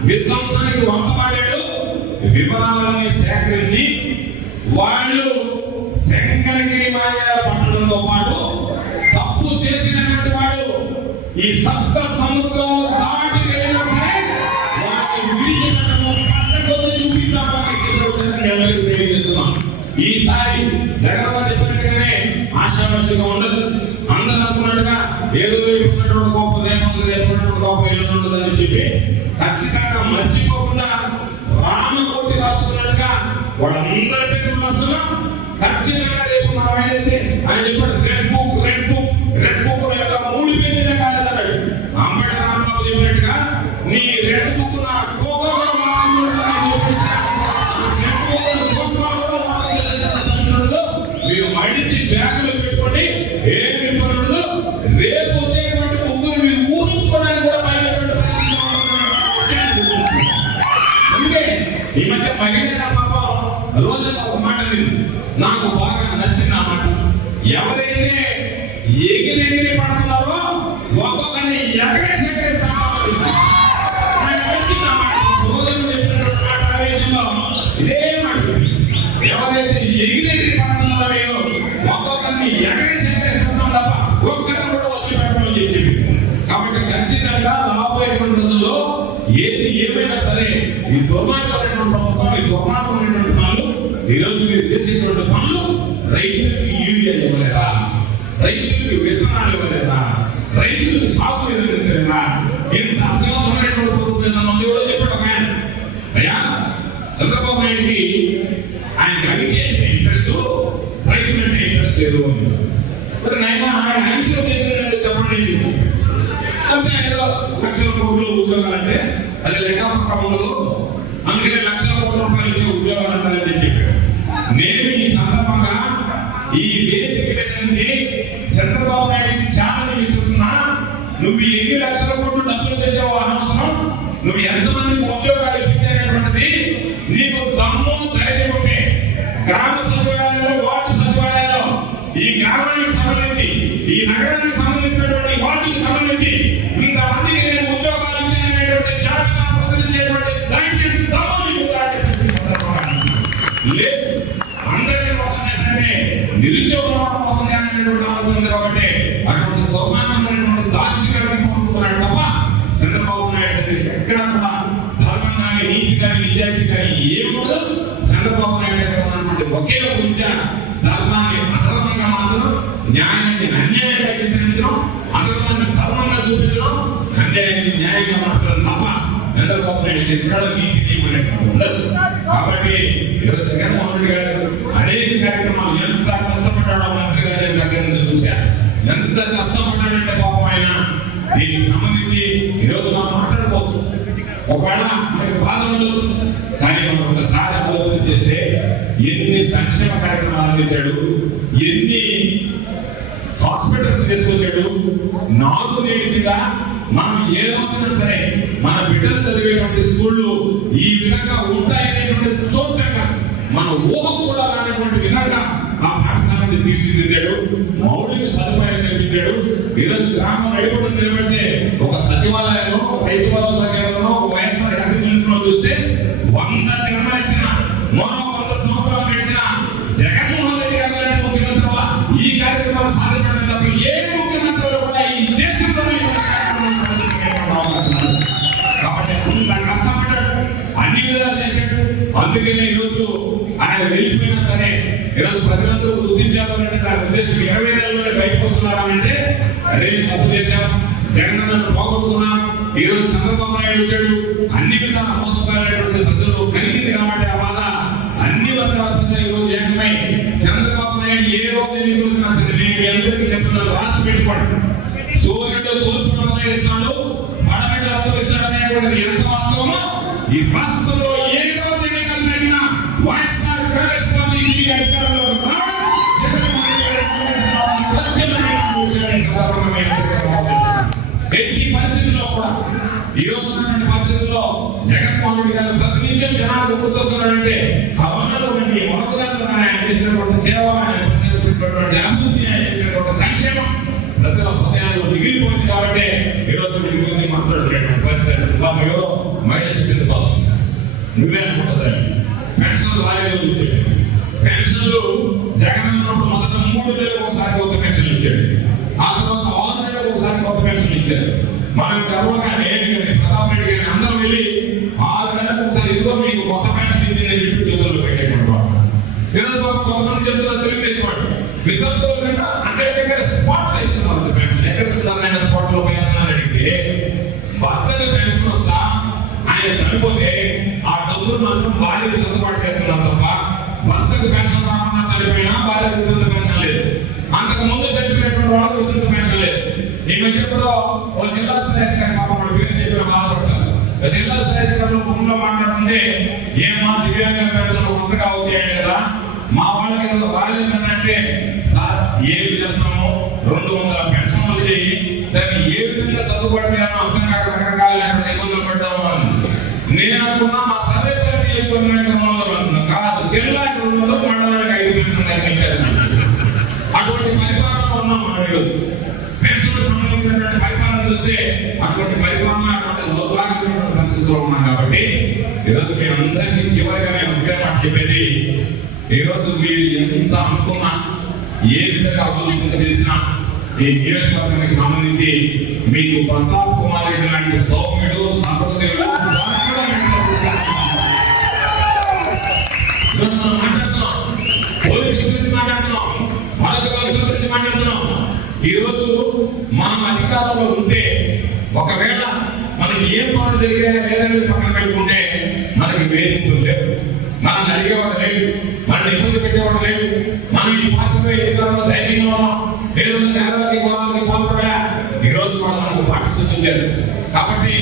విధ్వంసానికి వంతపాడాడు వివరాలన్నీ సేకరించి వాళ్ళు శంకరగిరి మాన్యాల పట్టడంతో పాటు తప్పు చేసినటువంటి వాడు ఈ సప్త సముద్రాలు దాటి వెళ్ళినా సరే వాటిని విడిచిపెట్టము పట్టకొచ్చి చూపిస్తాం. ఈసారి జగన్ చెప్పినట్టుగానే ఆశామాషిగా ఉండదు. అందరూ అనుకున్నట్టుగా ఏదో ఉన్నటువంటి గొప్ప రేపటి గొప్ప ఎల్లుండదని చెప్పి ఖచ్చితంగా మర్చిపోకుండా రామకోటి రాసుకున్నట్టుగా వాళ్ళందరి పేరు రాస్తున్నాం. ఖచ్చితంగా రేపు మనం ఏదైతే ఆయన చెప్పాడు రెడ్ బుక్ లో యొక్క 3 పేజీలే కాలేదన్నాడు. అంబేద్కర్ రామబాబు చెప్పినట్టుగా నీ రెడ్ బుక్ నా మీరు మడిచి బ్యాగులు పెట్టుకోండి ఏమి ఇబ్బంది. రేపు వచ్చేటువంటి ముగ్గురు మీరు ఊహించుకోవడానికి కూడా అందుకే ఈ మధ్య మహిళ పాపం రోజు ఒక మాట నాకు బాగా నచ్చిన మాట. ఎవరైతే ఎగిరెగిరి పడుతున్నారో ఒక్కొక్కరిని ఇదే మాట. ఎవరైతే ఎగిరెగిరి పడుతున్నారో ఒక్కొక్కరిని ఎగరేసేస్తున్నాం తప్ప ఒక్కరిని కూడా వదిలిపెట్టమని చెప్పి. కాబట్టి ఖచ్చితంగా రాబోయేటువంటి రోజుల్లో ఏది ఏమైనా సరే ఈ దుర్మార్గమైనటువంటి ప్రభుత్వం, ఈ దుర్మార్గమైనటువంటి పనులు, ఈరోజు మీరు చేసేటువంటి పనులు రైతులకి యూరియా ఇవ్వలేరా, రైతులకి విత్తనాలు ఇవ్వలేరా, రైతులకు సాగు ఎదురులేరా? ఇంత అసమర్థమైనటువంటి ప్రభుత్వం మంది కూడా చెప్పాడు ఒక ఆయన, అయ్యా చంద్రబాబు నాయుడికి ఆయన ఐటీ అంటే ఇంట్రెస్ట్, రైతులంటే ఇంట్రెస్ట్ లేదు అని. మరి నైనా ఆయన ఐటీలో చేసేదంటే చెప్పండి అంటే ఏదో లక్షల కోట్లు ఉద్యోగాలంటే అది లెక్కపక్క ఉండదు, అందుకని లక్షల కోట్ల రూపాయలు ఇచ్చే ఉద్యోగాలు అంటారని చెప్పాడు. నేను ఈ సందర్భంగా ఈ వేదిక మీద నుంచి చంద్రబాబు నాయుడికి ఛాలెంజ్ ఇస్తున్నా, నువ్వు ఎన్ని లక్షల కోట్లు డబ్బులు తెచ్చావో అనవసరం, నువ్వు ఎంతమందికి ఉద్యోగాలు ఇప్పించానటువంటిది నీకు దమ్ము ధైర్యం ఉంటే గ్రామ సచివాలయంలో, వార్డు సచివాలయంలో ఈ గ్రామానికి సంబంధించి, ఈ నగరానికి సంబంధించినటువంటి వార్డుకి సంబంధించి ఇంతమందికి నేను ఉద్యోగాలు ఇచ్చాననేటువంటి జాబితా ప్రకటించేటువంటి ధైర్యం దమ్ము నీకు లేదు. అందరికీ మోసం చేసినట్టే నిరుద్యోగుల మోసం చేయాలనేటువంటి ఆలోచన ఉంది కాబట్టి అటువంటి దుర్మార్గమైనటువంటి దాష్టికరమైన పంపుతున్నాడు తప్ప చంద్రబాబు నాయుడు దగ్గర ఎక్కడా కూడా ధర్మం కానీ, నీతి కానీ, నిజాయితీ కానీ ఏమి ఉండదు. చంద్రబాబు నాయుడు దగ్గర ఉన్నటువంటి ఒకే ఒక విద్య ధర్మాన్ని అధర్మంగా మార్చడం, న్యాయాన్ని అన్యాయంగా చిత్రించడం, అధర్మాన్ని ధర్మంగా చూపించడం, అన్యాయాన్ని న్యాయంగా మార్చడం తప్ప చంద్రబాబు నాయుడు ఎక్కడ నీతి నియమనేటువంటి ఉండదు. కాబట్టి ఈరోజు జగన్మోహన్ రెడ్డి గారు అనేక కార్యక్రమాలు ఎంత కష్టపడ్డాడో మంత్రి గారి దగ్గర నుంచి చూశారు. ఎంత కష్టపడ్డాడంటే పాపం ఆయన దీనికి సంబంధించి ఈరోజు మనం మాట్లాడుకోవచ్చు. ఒకవేళ మనకి బాధ ఉండదు, కానీ మనం ఒకసారి ఆలోచన చేస్తే ఎన్ని సంక్షేమ కార్యక్రమాలు అందించాడు, ఎన్ని హాస్పిటల్స్ తీసుకొచ్చాడు, నాలుగు నీటి కింద మనం ఏ రోజైనా సరే మన బిడ్డలు చదివేటువంటి స్కూళ్ళు ఈ విధంగా ఉంటాయనేటువంటి చూద్దాక మన ఊహకు కూడా రానటువంటి విధంగా ఆ పాఠశాలని తీర్చిదిద్దాడు, మౌలిక సదుపాయాలు కల్పించాడు. ఈరోజు గ్రామం నడిపడం నిలబడితే ఒక సచివాలయంలో, ఒక రైతు భరోసా కేంద్రంలో, ఒక వైఎస్ఆర్ హెల్త్ చూస్తే 100 జన్మలు ఎత్తిన, మరో 100 సంవత్సరాలు గడిచిన జగన్మోహన్ రెడ్డి గారు లాంటి ముఖ్యమంత్రి వల్ల ఈ కార్యక్రమాలు సాధించడం తప్ప ఏ ముఖ్యమంత్రి కూడా ఈ దేశంలోనే కాబట్టి అంత కష్టపడ్డాడు, అన్ని విధాలు చేశాడు. అందుకనే ఈరోజు ఆయన వెళ్ళిపోయినా సరే ఈరోజు ప్రజలందరూ గుర్తించాలంటే దాని ఉద్దేశం 20 నెలల్లోనే బయటకు వస్తున్నారంటే అరే తప్పు చేశాం, జగనన్నను పోగొట్టుకున్నాం, ఈరోజు చంద్రబాబు నాయుడు వచ్చాడు, అన్ని విధాల మోసపోయినటువంటి ప్రజలు కలిగింది కాబట్టి ఆ బాధ అన్ని వర్గాల ప్రజలు ఈరోజు ఏకమై చంద్రబాబు నాయుడు ఏ రోజు ఎన్నికలున్నా సరే నేను మీ అందరికీ చెప్తున్నాను, రాసి పెట్టుకోండి. సూర్యుడు తూర్పును ఉదయిస్తాడు, పడమటి అస్తమిస్తాడు అనేటువంటిది ఎంత వాస్తవమో ఈ రాష్ట్రంలో ఏ రోజు ఎన్నికలు జరిగినా వైఎస్ఆర్ కాంగ్రెస్ పార్టీ తిరిగి అధికారంలో ఎట్టి పరిస్థితుల్లో కూడా ఈ రోజు ఉన్నటువంటి పరిస్థితుల్లో జగన్మోహన్ రెడ్డి గారు ప్రతి నిమిషం జనాలు గుర్తొస్తున్నాడంటే కరోనాలో ఆయన చేసినటువంటి సేవ, ఆయన చేసినటువంటి అభివృద్ధి, ఆయన చేసినటువంటి సంక్షేమం ప్రజల హృదయాల్లో మిగిలిపోయింది కాబట్టి ఈరోజు దీని గురించి మాట్లాడలేటువంటి పరిస్థితి. బాబు ఎవరో మహిళ చెప్పింది, బాబు నువ్వే అనుకుంటుందని పెన్షన్లు రాలేదు చెప్పింది. పెన్షన్లు జగన్ ఉన్నప్పుడు మొదట 3 నెలలకు ఒకసారి కొత్త పెన్షన్లు ఇచ్చాడు, ఆ తర్వాత 6 నెలలకు ఒకసారి కొత్త పెన్షన్లు ఇచ్చారు. మనం గర్వంగానే ప్రతాప్ రెడ్డి గారిని అందరూ వెళ్ళి 6 నెలలకు ఒకసారి ఇదిగో మీకు కొత్త పెన్షన్ ఇచ్చిందని చెప్పి చేతుల్లో పెట్టేటువంటి వాడు. ఈరోజు కొంతమంది చేతుల్లో తెలియజేసేవాడు విద్యార్థుల కన్నా అక్కడ స్పాట్ ఇస్తున్నారు పెన్షన్. ఎక్కడ ఇస్తున్నారు స్పాట్ లో పెన్షన్ అని అడిగితే భర్తకు పెన్షన్ వస్తా ఆయన చనిపోతే ఆ డబ్బులు మాత్రం భార్య సర్దుబాటు చేస్తున్నారు తప్ప భర్తకు పెన్షన్ రాకుండా చనిపోయినా భార్యకు ఉచిత పెన్షన్ లేదు. అంతకు ముందు చనిపోయినటువంటి వాళ్ళకు ఉచిత పెన్షన్ లేదు. ఈ మధ్య ఎప్పుడో ఒక జిల్లా స్థాయి అధికారి పాపం పేరు చెప్పిన బాధపడతారు. జిల్లా స్థాయి అధికారులు కుటుంబంలో మాట్లాడుతుంటే ఏమా దివ్యాంగ పెన్షన్ కొత్తగా వచ్చేయండి కదా, మా వాళ్ళకి ఎందుకు రాలేదంటే సార్ ఏమి చేస్తాము, 200 పెన్షన్లు వచ్చాయి, దాన్ని ఏ విధంగా సర్దుబాటు చేయాలో అర్థం కాక రకరకాలైనటువంటి ఇబ్బందులు పడ్డాము అని నేను అనుకున్నా. మా సర్వే కాదు, జిల్లాకి 200, మండలానికి 5 పెన్షన్లు కల్పించారు. అటువంటి పరిపాలన ఉన్నాం మనం ఈరోజు. పెన్షన్లకు సంబంధించినటువంటి పరిపాలన చూస్తే అటువంటి పరిపాలన, అటువంటి దౌర్భాగ్యమైనటువంటి పరిస్థితుల్లో ఉన్నాం. కాబట్టి ఈరోజు మీ అందరికీ చివరిగా మేము ఒకే మాట చెప్పేది, ఈరోజు మీరు ఎంత అనుకున్నా, ఏ విధంగా ఆలోచన చేసినా ఈ నియోజకవర్గానికి సంబంధించి మీకు ప్రతాప్ కుమార్ రెడ్డి లాంటి సౌమ్యుడు, సహృదయుడు, ఏ పనులు జరిగాయా లేదనేది పక్కన పెట్టుకుంటే మనకి వేధింపులు లేవు, మనల్ని అడిగేవాడు లేడు, మనల్ని ఇబ్బంది పెట్టేవాడు లేడు. మనం ఈ పార్టీలో ఏ కాలంలో ధైర్యంగా ఉన్నాం, ఏ రోజు నేరాలకి కులాలకి పాల్పడా ఈ రోజు కూడా మనకు పార్టీ సూచించారు. కాబట్టి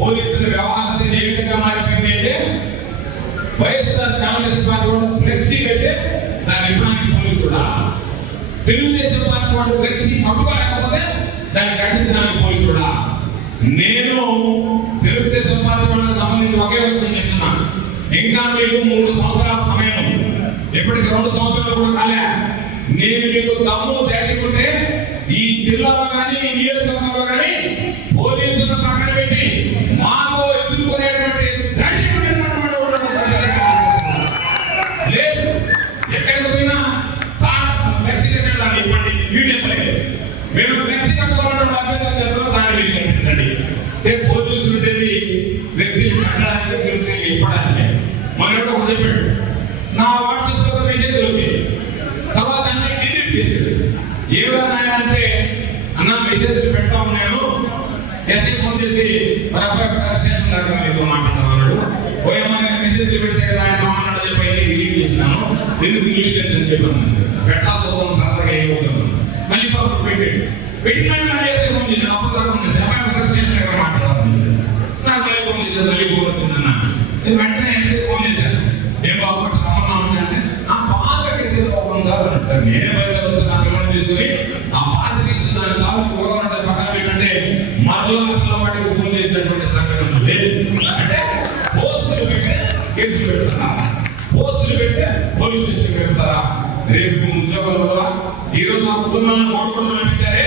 పోలీసుల వ్యవహారం ఏ విధంగా మారిపోయింది అంటే వైఎస్ఆర్ కాంగ్రెస్ పార్టీ వాడు ఫ్లెక్సీ పెడితే దాన్ని ఇవ్వడానికి పోలీసుడా, తెలుగుదేశం పార్టీ వాడు ఫ్లెక్సీ పట్టుకోలేకపోతే దాన్ని కట్టించడానికి పోలీసుడా. నేను తెలుగుదేశం పార్టీ వాళ్ళకి సంబంధించి ఒకే విషయం చెప్తున్నాను, ఇంకా మీకు 3 సంవత్సరాల సమయం, ఇప్పటికి 2 సంవత్సరాలు కూడా కాలే. నేను మీకు దమ్ము తేకుంటే ఈ జిల్లాలో కానీ ఈ నియోజకవర్గంలో కానీ పోలీసులను పక్కన పెట్టి మాతో ఎదుర్కొనేటువంటి లేదు. ఎక్కడికి పోయినా సార్ ఫ్లెక్సీ కట్టడానికి ఇవ్వండి, యూనియన్ మేము ఫ్లెక్సీ కట్టుకోవాలంటే అభ్యర్థులు చెప్తారు, దాన్ని మీరు కట్టించండి. పోలీసులు ఉండేది ఫ్లెక్సీలు కట్టడానికి, ఫ్లెక్సీలు ఇవ్వడానికి. మన ఎవరో చెప్పాడు, నా వాట్సాప్ లో మెసేజ్ వచ్చేది, తర్వాత అన్ని డిలీట్ చేసేది. ఏమైనా అంటే అన్న మెసేజ్లు పెడతాము, నేను ఎస్ఐ ఫోన్ చేసి మరి అబ్బాయి ఒకసారి స్టేషన్ దగ్గర మీతో మాట్లాడతాను అన్నాడు. పోయమ్మా నేను మెసేజ్లు పెడితే కదా ఆయన మాట్లాడ చెప్పి డిలీట్ చేసినాను, ఎందుకు న్యూస్ అని చెప్పాను. పెట్టాల్సి వద్దాం సరదాగా ఏమవుతాను. మళ్ళీ పాపం పెట్టాడు, పెట్టిన ఎస్ఐ ఫోన్ చేశాను, అప్పుడు దాకా ఉండేసి అబ్బాయి ఒకసారి స్టేషన్ దగ్గర మాట్లాడాలి. నాకు మళ్ళీ ఫోన్ చేశాను, మళ్ళీ ఫోన్ వచ్చిందన్న. నేను వెంటనే ఎస్ఐ ఫోన్ చేశాను, ఏం బాగుంటే రమ్మన్నా ఉంటే ఆ పాత కేసులు బాగుంది సార్ అన్నాడు. సార్ నేనే బయట వస్తాను, నా పిల్లలు తీసుకుని ఆ పాత కేసులు దాని తాలూకు వివరాలంటే పక్కన పెట్టంటే మరలా వాడికి ఫోన్ చేసినటువంటి సంఘటన లేదు. అంటే పోస్టులు పెడితే కేసులు పెడతారా, పోస్టులు పెడితే పోలీస్ స్టేషన్ పెడతారా? రేపు మీ ఉద్యోగాలు ఈ రోజు ఆ కుటుంబాలను ఓడకూడదు అనిపించారే,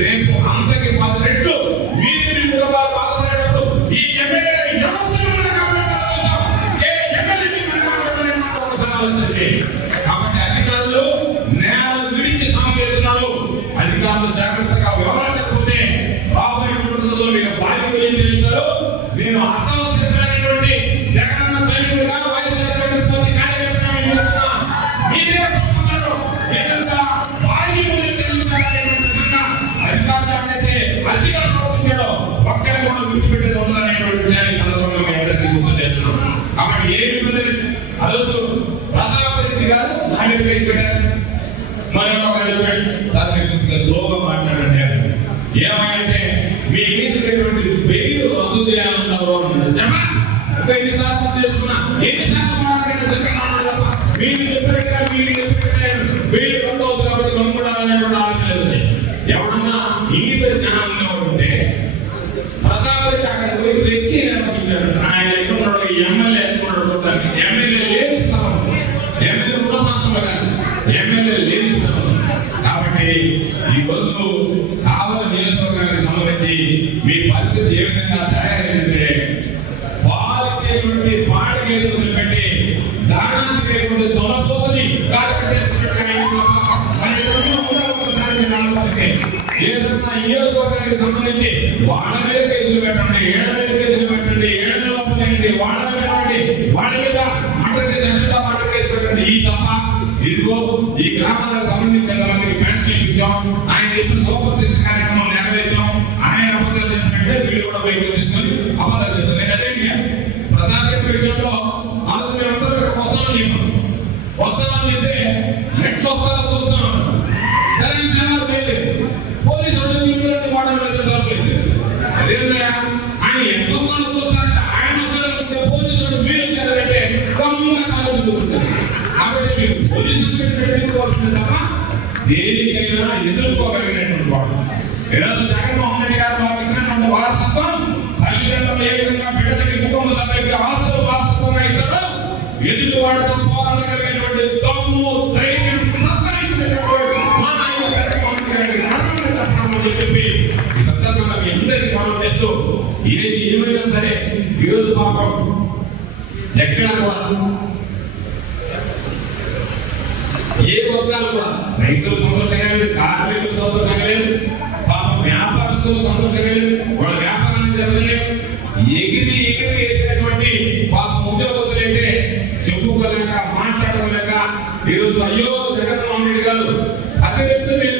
రేపు అంతకి 10 రెట్లు మీరు మీ కుటుంబాలు బాధపడేటప్పుడు ఈ ఎమ్మెల్యే కాబట్టి అధికారులు నేల విడిచి సాగు చేస్తున్నారు. అధికారులు జాగ్రత్తగా వ్యవహరించకపోతే రాబోయే రోజుల్లో మీరు బాధ్యతలు ఏం చేస్తారు? నేను అసమస్యమైనటువంటి జగనన్న సైనికుడిగా వైఎస్ఆర్ కాంగ్రెస్ పార్టీ కార్యకర్తగా నేను చెప్తున్నా, మీరే చెప్తున్నారు మీరంతా బాధ్యతలు చెల్లించాలనేటువంటి విధంగా అధికారులు ఎవరైతే అధికారులు ప్రవర్తించాడో ఒక్కడ కూడా విడిచిపెట్టేది ఉండదనేటువంటి విషయాన్ని సందర్భంగా మీ అందరికీ గుర్తు చేస్తున్నాం. కాబట్టి ఏ ఇబ్బంది అరుస్తూ ప్రతాప్ రెడ్డి గారు నా మీద కేసు పెట్టారు. మరొక సార్ మీరు కొద్దిగా స్లోగా మాట్లాడండి. ఏమంటే మీ మీద బెయిల్ రద్దు చేయాలన్నారు అన్నారు. ఎన్నిసార్లు చేసుకున్నా ఎన్నిసార్లు మీరు చెప్పినట్టుగా బెయిల్ రద్దు అవుతుంది కాబట్టి నమ్ముడాలనేటువంటి ఆలోచన లేదు. ఎవడన్నా ఇంగిత జ్ఞానం ఉన్నవాడు ఉంటే ప్రతాప్ రెడ్డి అక్కడికి పోయి వెక్కి నిర్వహించాడు. ఆయన ఎన్నుకున్నాడు, ఎమ్మెల్యే ఎన్నుకున్నాడు చూడటానికి. ఎమ్మెల్యే లేని స్థలం, ఎమ్మెల్యే కూడా ప్రాంతంలో కాదు, ఎమ్మెల్యే లేని స్థలం. కాబట్టి ఈ రోజు కావలి నియోజకవర్గానికి సంబంధించి మీ పరిస్థితి ఏ విధంగా తయారైందంటే పాలిచ్చేటువంటి పాడి గేదెలు వదిలిపెట్టి దానాన్ని లేకుండా తొలపోతని ఏదన్నా నియోజకవర్గానికి సంబంధించి వాళ్ళ మీద కేసులు పెట్టండి, ఏళ్ళ మీద కేసులు పెట్టండి, ఏళ్ళ లోపలండి, వాళ్ళ మీద రండి, వాళ్ళ మీద మర్డర్ కేసు అంటే మర్డర్ కేసు పెట్టండి. ఈ తప్ప ఇదిగో ఈ గ్రామాలకు సంబంధించిన మందికి పెన్షన్ ఇప్పించాం, ఆయన చెప్పిన సూపర్ సిక్స్ కార్యక్రమం నెరవేర్చాం. ఆయన అబద్ధాలు చెప్పినట్టే వీళ్ళు కూడా బయటకు తీసుకొని అబద్ధాలు చెప్తారు. నేను అదే ప్రధాన విషయంలో అందుకు మేమందరూ ఇక్కడ వస్తామని చెప్పాం. వస్తామని చెప్తే ఎట్లా వస్తారో చూస్తున్నాం. సరే జనాలు లేదు, పోలీసు వచ్చి వాడడం లేదు, తరలించారు. అదేంటా ఆయన ఎంత వస్తారో చూస్తారంటే ఆయన వస్తారంటే పోలీసు మీరు వచ్చారంటే కమ్ముగా కాలేజీ కూర్చుంటారు. కాబట్టి మీరు పోలీసులు పెట్టుకోవాల్సింది తప్ప దేనికైనా ఎదుర్కోగలిగినటువంటి వాడు. ఈరోజు జగన్మోహన్ రెడ్డి గారు మాకు ఇచ్చినటువంటి వారసత్వం తల్లిదండ్రులు ఏ విధంగా బిడ్డలకి కుటుంబ సభ్యులకి ఆస్తులు వారసత్వంగా ఇస్తారో ఎదుటి వాడితో పోరాడగలిగినటువంటి దమ్ము ధైర్యం చెప్పి ఈ సందర్భంగా మీ అందరికీ మనం చేస్తూ ఏది ఏమైనా సరే ఈరోజు పాపం ఎక్కడ కూడా ఏ వర్గాలు కూడా రైతులు సంతోషంగా లేదు, కార్మికులు సంతోషంగా లేదు, పాపం వ్యాపారస్తులు సంతోషంగా లేదు, వాళ్ళ వ్యాపారాన్ని జరగలేదు. ఎగిరి వేసినటువంటి పాపం ఉద్యోగస్తులు అయితే చెప్పుకోలేక మాట్లాడలేక ఈరోజు అయ్యో జగన్మోహన్ రెడ్డి గారు 10 రెట్లు మీరు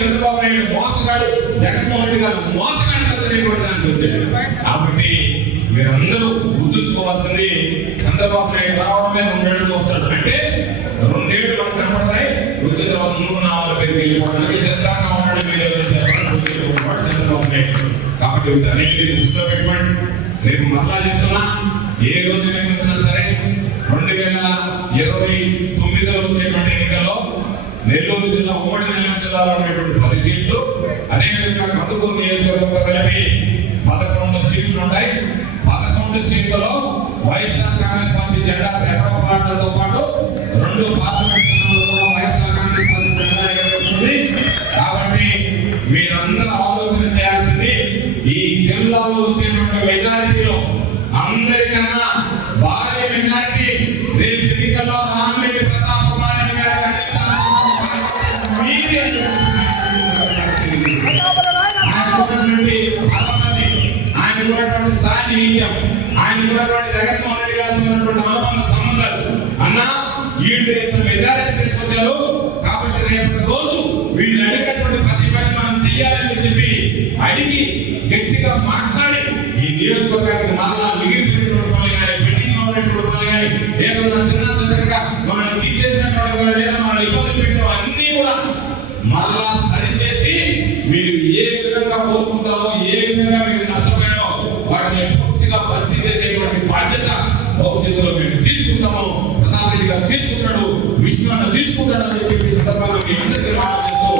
చంద్రబాబు నాయుడు మోసగాడు, జగన్మోహన్ రెడ్డి గారు మోసగాడు అనేటువంటి దానికి వచ్చాడు. కాబట్టి మీరందరూ గుర్తుంచుకోవాల్సింది చంద్రబాబు నాయుడు రావడమే 2 ఏళ్ళతో వస్తాడు అంటే 2 ఏళ్ళు మనకు కనపడతాయి. వచ్చే తర్వాత 3-4 పేరుకి వెళ్ళిపోవడానికి సిద్ధంగా ఉన్నాడు మీరు చంద్రబాబు నాయుడు. కాబట్టి వీటన్నిటిని దృష్టిలో పెట్టుకోండి. రేపు మరలా చెప్తున్నా, ఏ రోజు మీకు వచ్చినా సరే 2029లో వచ్చేటువంటి ఎన్నికల్లో నెల్లూరు జిల్లా ఉమ్మడి నెల్లూరు జిల్లాలో ఉన్నటువంటి 10 సీట్లు, అదేవిధంగా కందుకూరు నియోజకవర్గంలో కలిపి 11 సీట్లు ఉంటాయి. 11 సీట్లలో వైఎస్ఆర్ కాంగ్రెస్ పార్టీ జెండా రెపరెపలాడడంతో పాటు 2 పార్లమెంట్ స్థానాల్లో వైఎస్ఆర్ కాంగ్రెస్ పార్టీ జెండా ఎగరబోతుంది. కాబట్టి మీరందరూ ఆలోచన చేయాల్సింది, ఈ జిల్లాలో వచ్చేటువంటి మెజారిటీలో అందరికన్నా భారీ మెజారిటీ రేపు ఎన్నికల్లో రామిరెడ్డి ప్రతాప్ కుమార్ రెడ్డి గారు ఆయన కూడా సాన్నిహిత్యం, ఆయన కూడా జగన్మోహన్ రెడ్డి గారు ఉన్నటువంటి అనుబంధ సంబంధాలు. అన్నా వీళ్ళు ఎంత మెజారిటీ తీసుకొచ్చారు కాబట్టి రేపటి రోజు వీళ్ళు అడిగినటువంటి ప్రతి పని మనం చెయ్యాలని చెప్పి అడిగి గట్టిగా మాట్లాడి ఈ నియోజకవర్గానికి మరలా మిగిలిపోయినటువంటి పనులు కానీ, పెండింగ్ ఉన్నటువంటి పనులు కానీ, ఏదో చిన్నగా మనల్ని తీసేసినటువంటి కానీ, లేదా మనల్ని ఇబ్బంది పెట్టిన అన్ని కూడా మరలా సరిచేసి మీరు ఏ విధంగా కోరుకుంటారో, ఏ విధంగా మీరు నష్టపోయారో వాటిని పూర్తిగా భర్తీ చేసేటువంటి బాధ్యత భవిష్యత్తులో మేము తీసుకుంటాము. ప్రతాప్ రెడ్డి గారు తీసుకుంటాడు, విష్ణు అన్న తీసుకుంటాడు అని చెప్పి సందర్భంగా మీ అందరికీ ఆలోచిస్తూ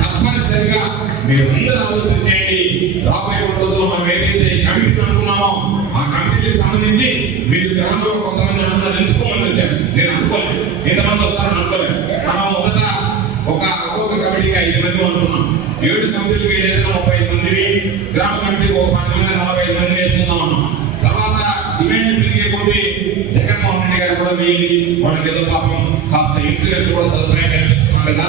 తప్పనిసరిగా మీరు అందరూ ఆలోచన చేయండి. రాబోయే రోజుల్లో మనం ఏదైతే కమిటీ అనుకున్నామో ఆ కమిటీకి సంబంధించి మీరు గ్రామంలో కొంతమంది అందరూ ఎంచుకోమని వచ్చారు. నేను అనుకోలేదు ఎంతమంది వస్తారని అనుకోలేదు. మనం మొదట ఒక్కొక్క కమిటీకి 5 మంది అనుకున్నాం. 7 కమిటీలకు ఏదైనా 35 మందిని, గ్రామ కమిటీకి ఒక 10 మంది 45 మందిని వేసుకుందాం అన్నాం. తర్వాత ఈవెంట్ తిరిగే కొద్ది జగన్మోహన్ రెడ్డి గారు కూడా వేయండి, వాళ్ళకి ఏదో పాపం కాస్త ఇన్సూరెన్స్ కూడా సదుపాయం కల్పిస్తున్నాం కదా,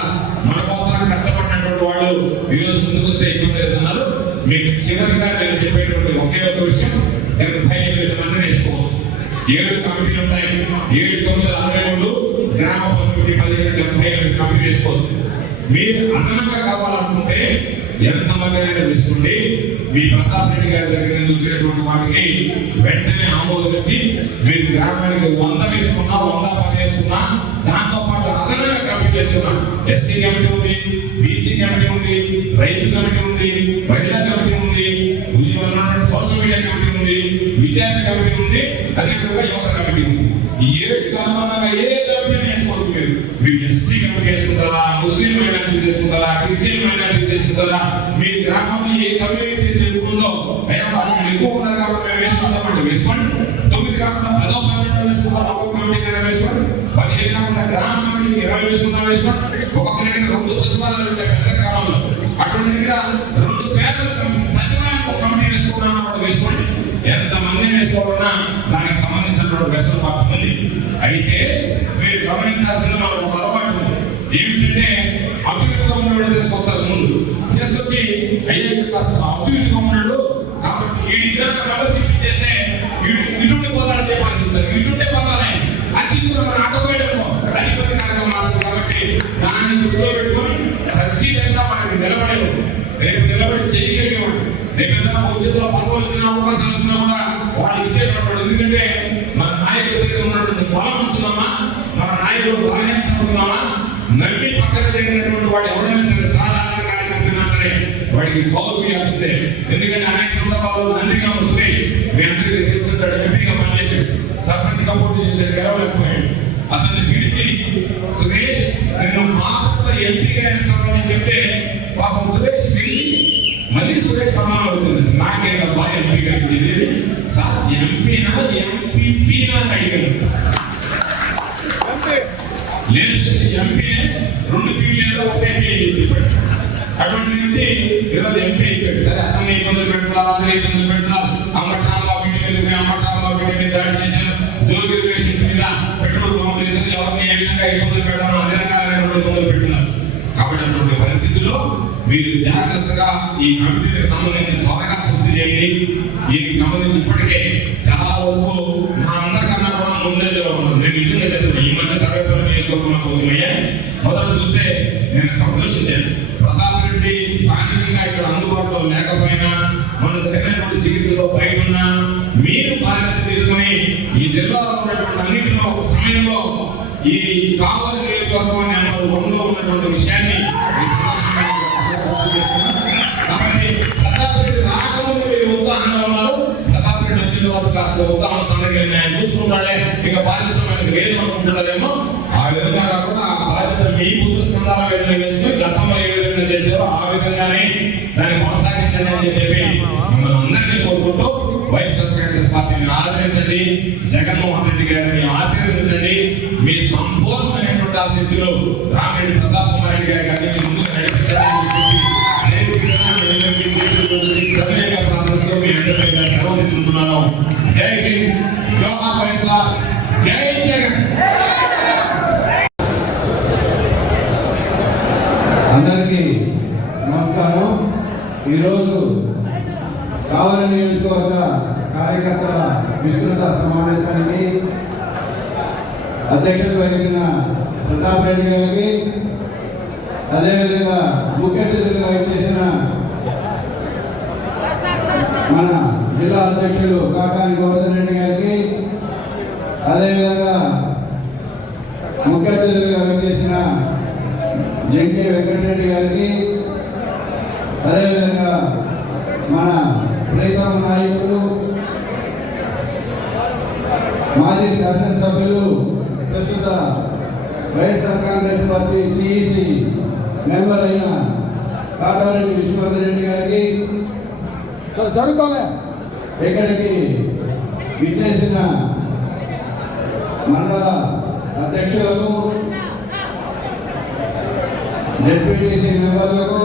మన కోసం కష్టపడినటువంటి వాళ్ళు ఈరోజు ముందుకు వస్తే ఇబ్బంది లేదన్నారు. మీకు చివరిగా నేను చెప్పేటువంటి ఒకే ఒక విషయం, 75 మందిని వేసుకోవచ్చు. 7 కమిటీలు ఉంటాయి, 7, 9, 63 గ్రామ పంచాయతీ 15, 75 కమిటీ వేసుకోవచ్చు. మీరు అదనంగా కావాలనుకుంటే ఎంతమంది అయినా వేసుకుంటే మీ ప్రతాప్ రెడ్డి గారి దగ్గర నుంచి వచ్చినటువంటి వాటికి వెంటనే ఆమోదించి మీరు గ్రామానికి 100 వేసుకున్నా, 110 వేసుకున్నా, దాంతో పాటు అదనంగా కమిటీ వేసుకున్నా. ఎస్సీ కమిటీ ఉంది, బీసీ కమిటీ ఉంది, రైతు కమిటీ ఉంది, మహిళా కమిటీ ఉంది, సోషల్ మీడియా కమిటీ ఉంది, విచారణ కమిటీ ఉంది, అదేవిధంగా యువత కమిటీ ఉంది. ఈ 7 సంబంధంగా ఏ కమిటీ వేసుకోవచ్చు. మీరు ఎస్సీ కమిటీ వేసుకుంటారా, ముస్లిం మైనారిటీ చేసుకుంటారా, క్రిస్టియన్ మైనారిటీ చేసుకుంటారా, మీ గ్రామంలో ఏ కమ్యూనిటీ తెలుగుందో అయినా వాళ్ళు ఎక్కువ ఉన్నారు కాబట్టి మేము వేసుకుంటామంటే వేసుకోండి. 9 కాకుండా 10వ కమిటీ వేసుకుంటాం, ఒక్కొక్క కమిటీ కన్నా వేసుకోండి. 15 కాకుండా గ్రామ కమిటీకి 20 వేసుకుంటాం వేసుకోండి. ఒక్కొక్క దగ్గర 2 సచివాలయాలు ఉంటాయి పెద్ద గ్రామంలో, అటువంటి దగ్గర 2 పేద సచివాలయాలు కమిటీ వేసుకున్నాం కూడా వేసుకోండి. ఎంతమంది వేసుకోవాలన్నా దానికి సంబంధించినటువంటి వెసులుబాటు ఉంది. అయితే మీరు గమనించాల్సిన మనకు ఒక అలవాటు ఉంది. ఏమిటంటే అభివృద్ధిగా ఉన్నవాడు తీసుకొస్తారు, ముందు తీసుకొచ్చి అయ్యే కాస్త అభివృద్ధిగా ఉన్నాడు కాబట్టి వీడి మెంబర్షిప్ చేస్తే ఇటుండే పోతాడు చెప్పాల్సింది, ఇటుండే పోతానే అది తీసుకుని మనం ఆటోపోయాడు అధిపతి కార్యక్రమాలు. కాబట్టి దాన్ని దృష్టిలో పెట్టుకొని ఖచ్చితంగా మనకి నిలబడేవాడు, రేపు నిలబడి చేయగలిగేవాడు. రేపు ఏదైనా భవిష్యత్తులో పదవులు వచ్చిన అవకాశాలు వచ్చినా కూడా వాళ్ళు ఇచ్చేటప్పుడు. ఎందుకంటే మన నాయకుల దగ్గర ఉన్నటువంటి బలం ఉంటున్నామా, మన నాయకులు బాగా ఉంటున్నామా, నమ్మి పక్కన జరిగినటువంటి వాడు ఎవరైనా సరే సాధారణ కార్యకర్తైనా సరే వాడికి గౌరవించాల్సిందే. ఎందుకంటే అనేక సందర్భాల్లో నందిగామ సురేష్ మీ అందరికీ తెలుసుకుంటాడు, ఎంపీగా పనిచేసాడు, సర్పంచ్గా పోటీ చేసేది, గెలవలేకపోయాడు. అతన్ని పిలిచి సురేష్ నేను మాకు ఎంపీగా వేస్తామని చెప్తే పాపం సురేష్ మళ్ళీ సురేష్ అమ్మాయి వచ్చింది, నాకేదో బాగా ఎంపీగా ఇచ్చింది సార్, ఎంపీనా ఎంపీపీనా అని అడిగాడు. లేదు ఎంపీనే, 2 పీలు ఒకటే పీ చెప్పాడు. అటువంటి వ్యక్తి ఈరోజు ఎంపీ అయిపోయాడు. సరే అతన్ని ఇబ్బందులు పెడుతున్నారు, అందరూ ఇబ్బందులు పెడుతున్నారు. అంబట్రాంబాబు ఇంటి మీద దాడి చేశారు, జోగి రమేష్ ఇంటి మీద పెట్రోల్ పంపులు వేసారు, ఎవరిని ఏ విధంగా ఇబ్బందులు పెట్టాలో అన్ని రకాలైనటువంటి ఇబ్బందులు పెడుతున్నారు. కాబట్టి అటువంటి పరిస్థితుల్లో మీరు జాగ్రత్తగా ఈ కమిటీకి సంబంధించి త్వరగా పూర్తి చేయండి. దీనికి సంబంధించి ఇప్పటికే చాలా వరకు మా అందరికన్నా కూడా ముందే నేను నిజంగా చెప్తున్నాను. ఈ మధ్య సర్వేపల్లి నియోజకవర్గంలో మొదలు చూస్తే నేను సంతోషించాను. ప్రతాప్ రెడ్డి స్థానికంగా ఇక్కడ అందుబాటులో లేకపోయినా మన జరిగినటువంటి చికిత్సలో బయట ఉన్నా మీరు టైంలో ఈ కావలి నియోజకవర్గం నెంబర్ 1లో ఉన్నటువంటి విషయాన్ని కాబట్టి ప్రతాప్ రెడ్డి రాకముందు మీరు ఉత్సాహంగా ఉన్నారు. ప్రతాప్ రెడ్డి వచ్చిన తర్వాత కాస్త ఉత్సాహం సందర్భంగా ఆయన చూసుకుంటాడే ఇక బాధ్యత మనకు లేదు అనుకుంటారేమో. ఆ విధంగా కాకుండా ఆ బాధ్యత మీ బుద్ధి స్కంధాల మీద వేసుకుని గతంలో ఏ విధంగా చేశారో ఆ విధంగానే దాన్ని కొనసాగించండి అని చెప్పి మిమ్మల్ని అందరినీ కోరుకుంటూ వైఎస్ఆర్ కాంగ్రెస్ పార్టీని ఆదరించండి, జగన్మోహన్ రెడ్డి గారిని ఆశీర్వదించండి. మీ సంపూర్ణమైనటువంటి ఆశీస్సులు రామిరెడ్డి ప్రతాప్ కుమార్ రెడ్డి గారికి అన్ని ముందుకు నడిపించాలని ప్రార్థిస్తూ మీ అందరికీ సెలవు తీసుకుంటున్నాను. జై హింద్, జోహార్ వైఎస్ఆర్, జై జగన్. అందరికీ నమస్కారం. ఈరోజు కావలి నియోజకవర్గ కార్యకర్తల విస్తృత సమావేశానికి అధ్యక్షత వహించిన ప్రతాప్ రెడ్డి గారికి, అదేవిధంగా ముఖ్య అతిథులుగా వచ్చేసిన మన జిల్లా అధ్యక్షులు కాకాని గోవర్ధన్ రెడ్డి గారికి, అదేవిధంగా ముఖ్య అతిథులుగా వచ్చేసిన జంకే వెంకటరెడ్డి గారికి, అదేవిధంగా మన ప్రీతమ నాయకులు మాజీ శాసనసభ్యులు ప్రస్తుత YSR Congress party CEC member అయిన కాటారెడ్డి విశ్వనాథ్ రెడ్డి గారికి, ఇక్కడికి విచ్చేసిన మండల అధ్యక్షులకు, డిప్యూటీసీ మెంబర్లకు,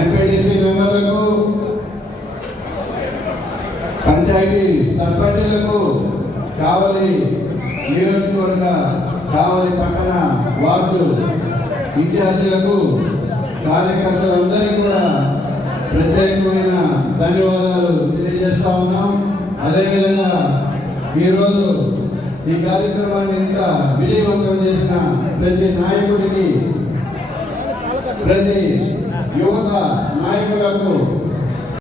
ఎంపీటీసీ మెంబర్లకు, పంచాయతీ సర్పంచులకు, కావలి నియోజకవర్గ కావలి పట్టణ వార్డు ఇన్ఛార్జీలకు, కార్యకర్తలందరికీ కూడా ప్రత్యేకమైన ధన్యవాదాలు తెలియజేస్తా ఉన్నాం. అదేవిధంగా ఈరోజు ఈ కార్యక్రమాన్ని ఇంత విజయవంతం చేసిన ప్రతి నాయకుడికి, ప్రతి యువత నాయకులకు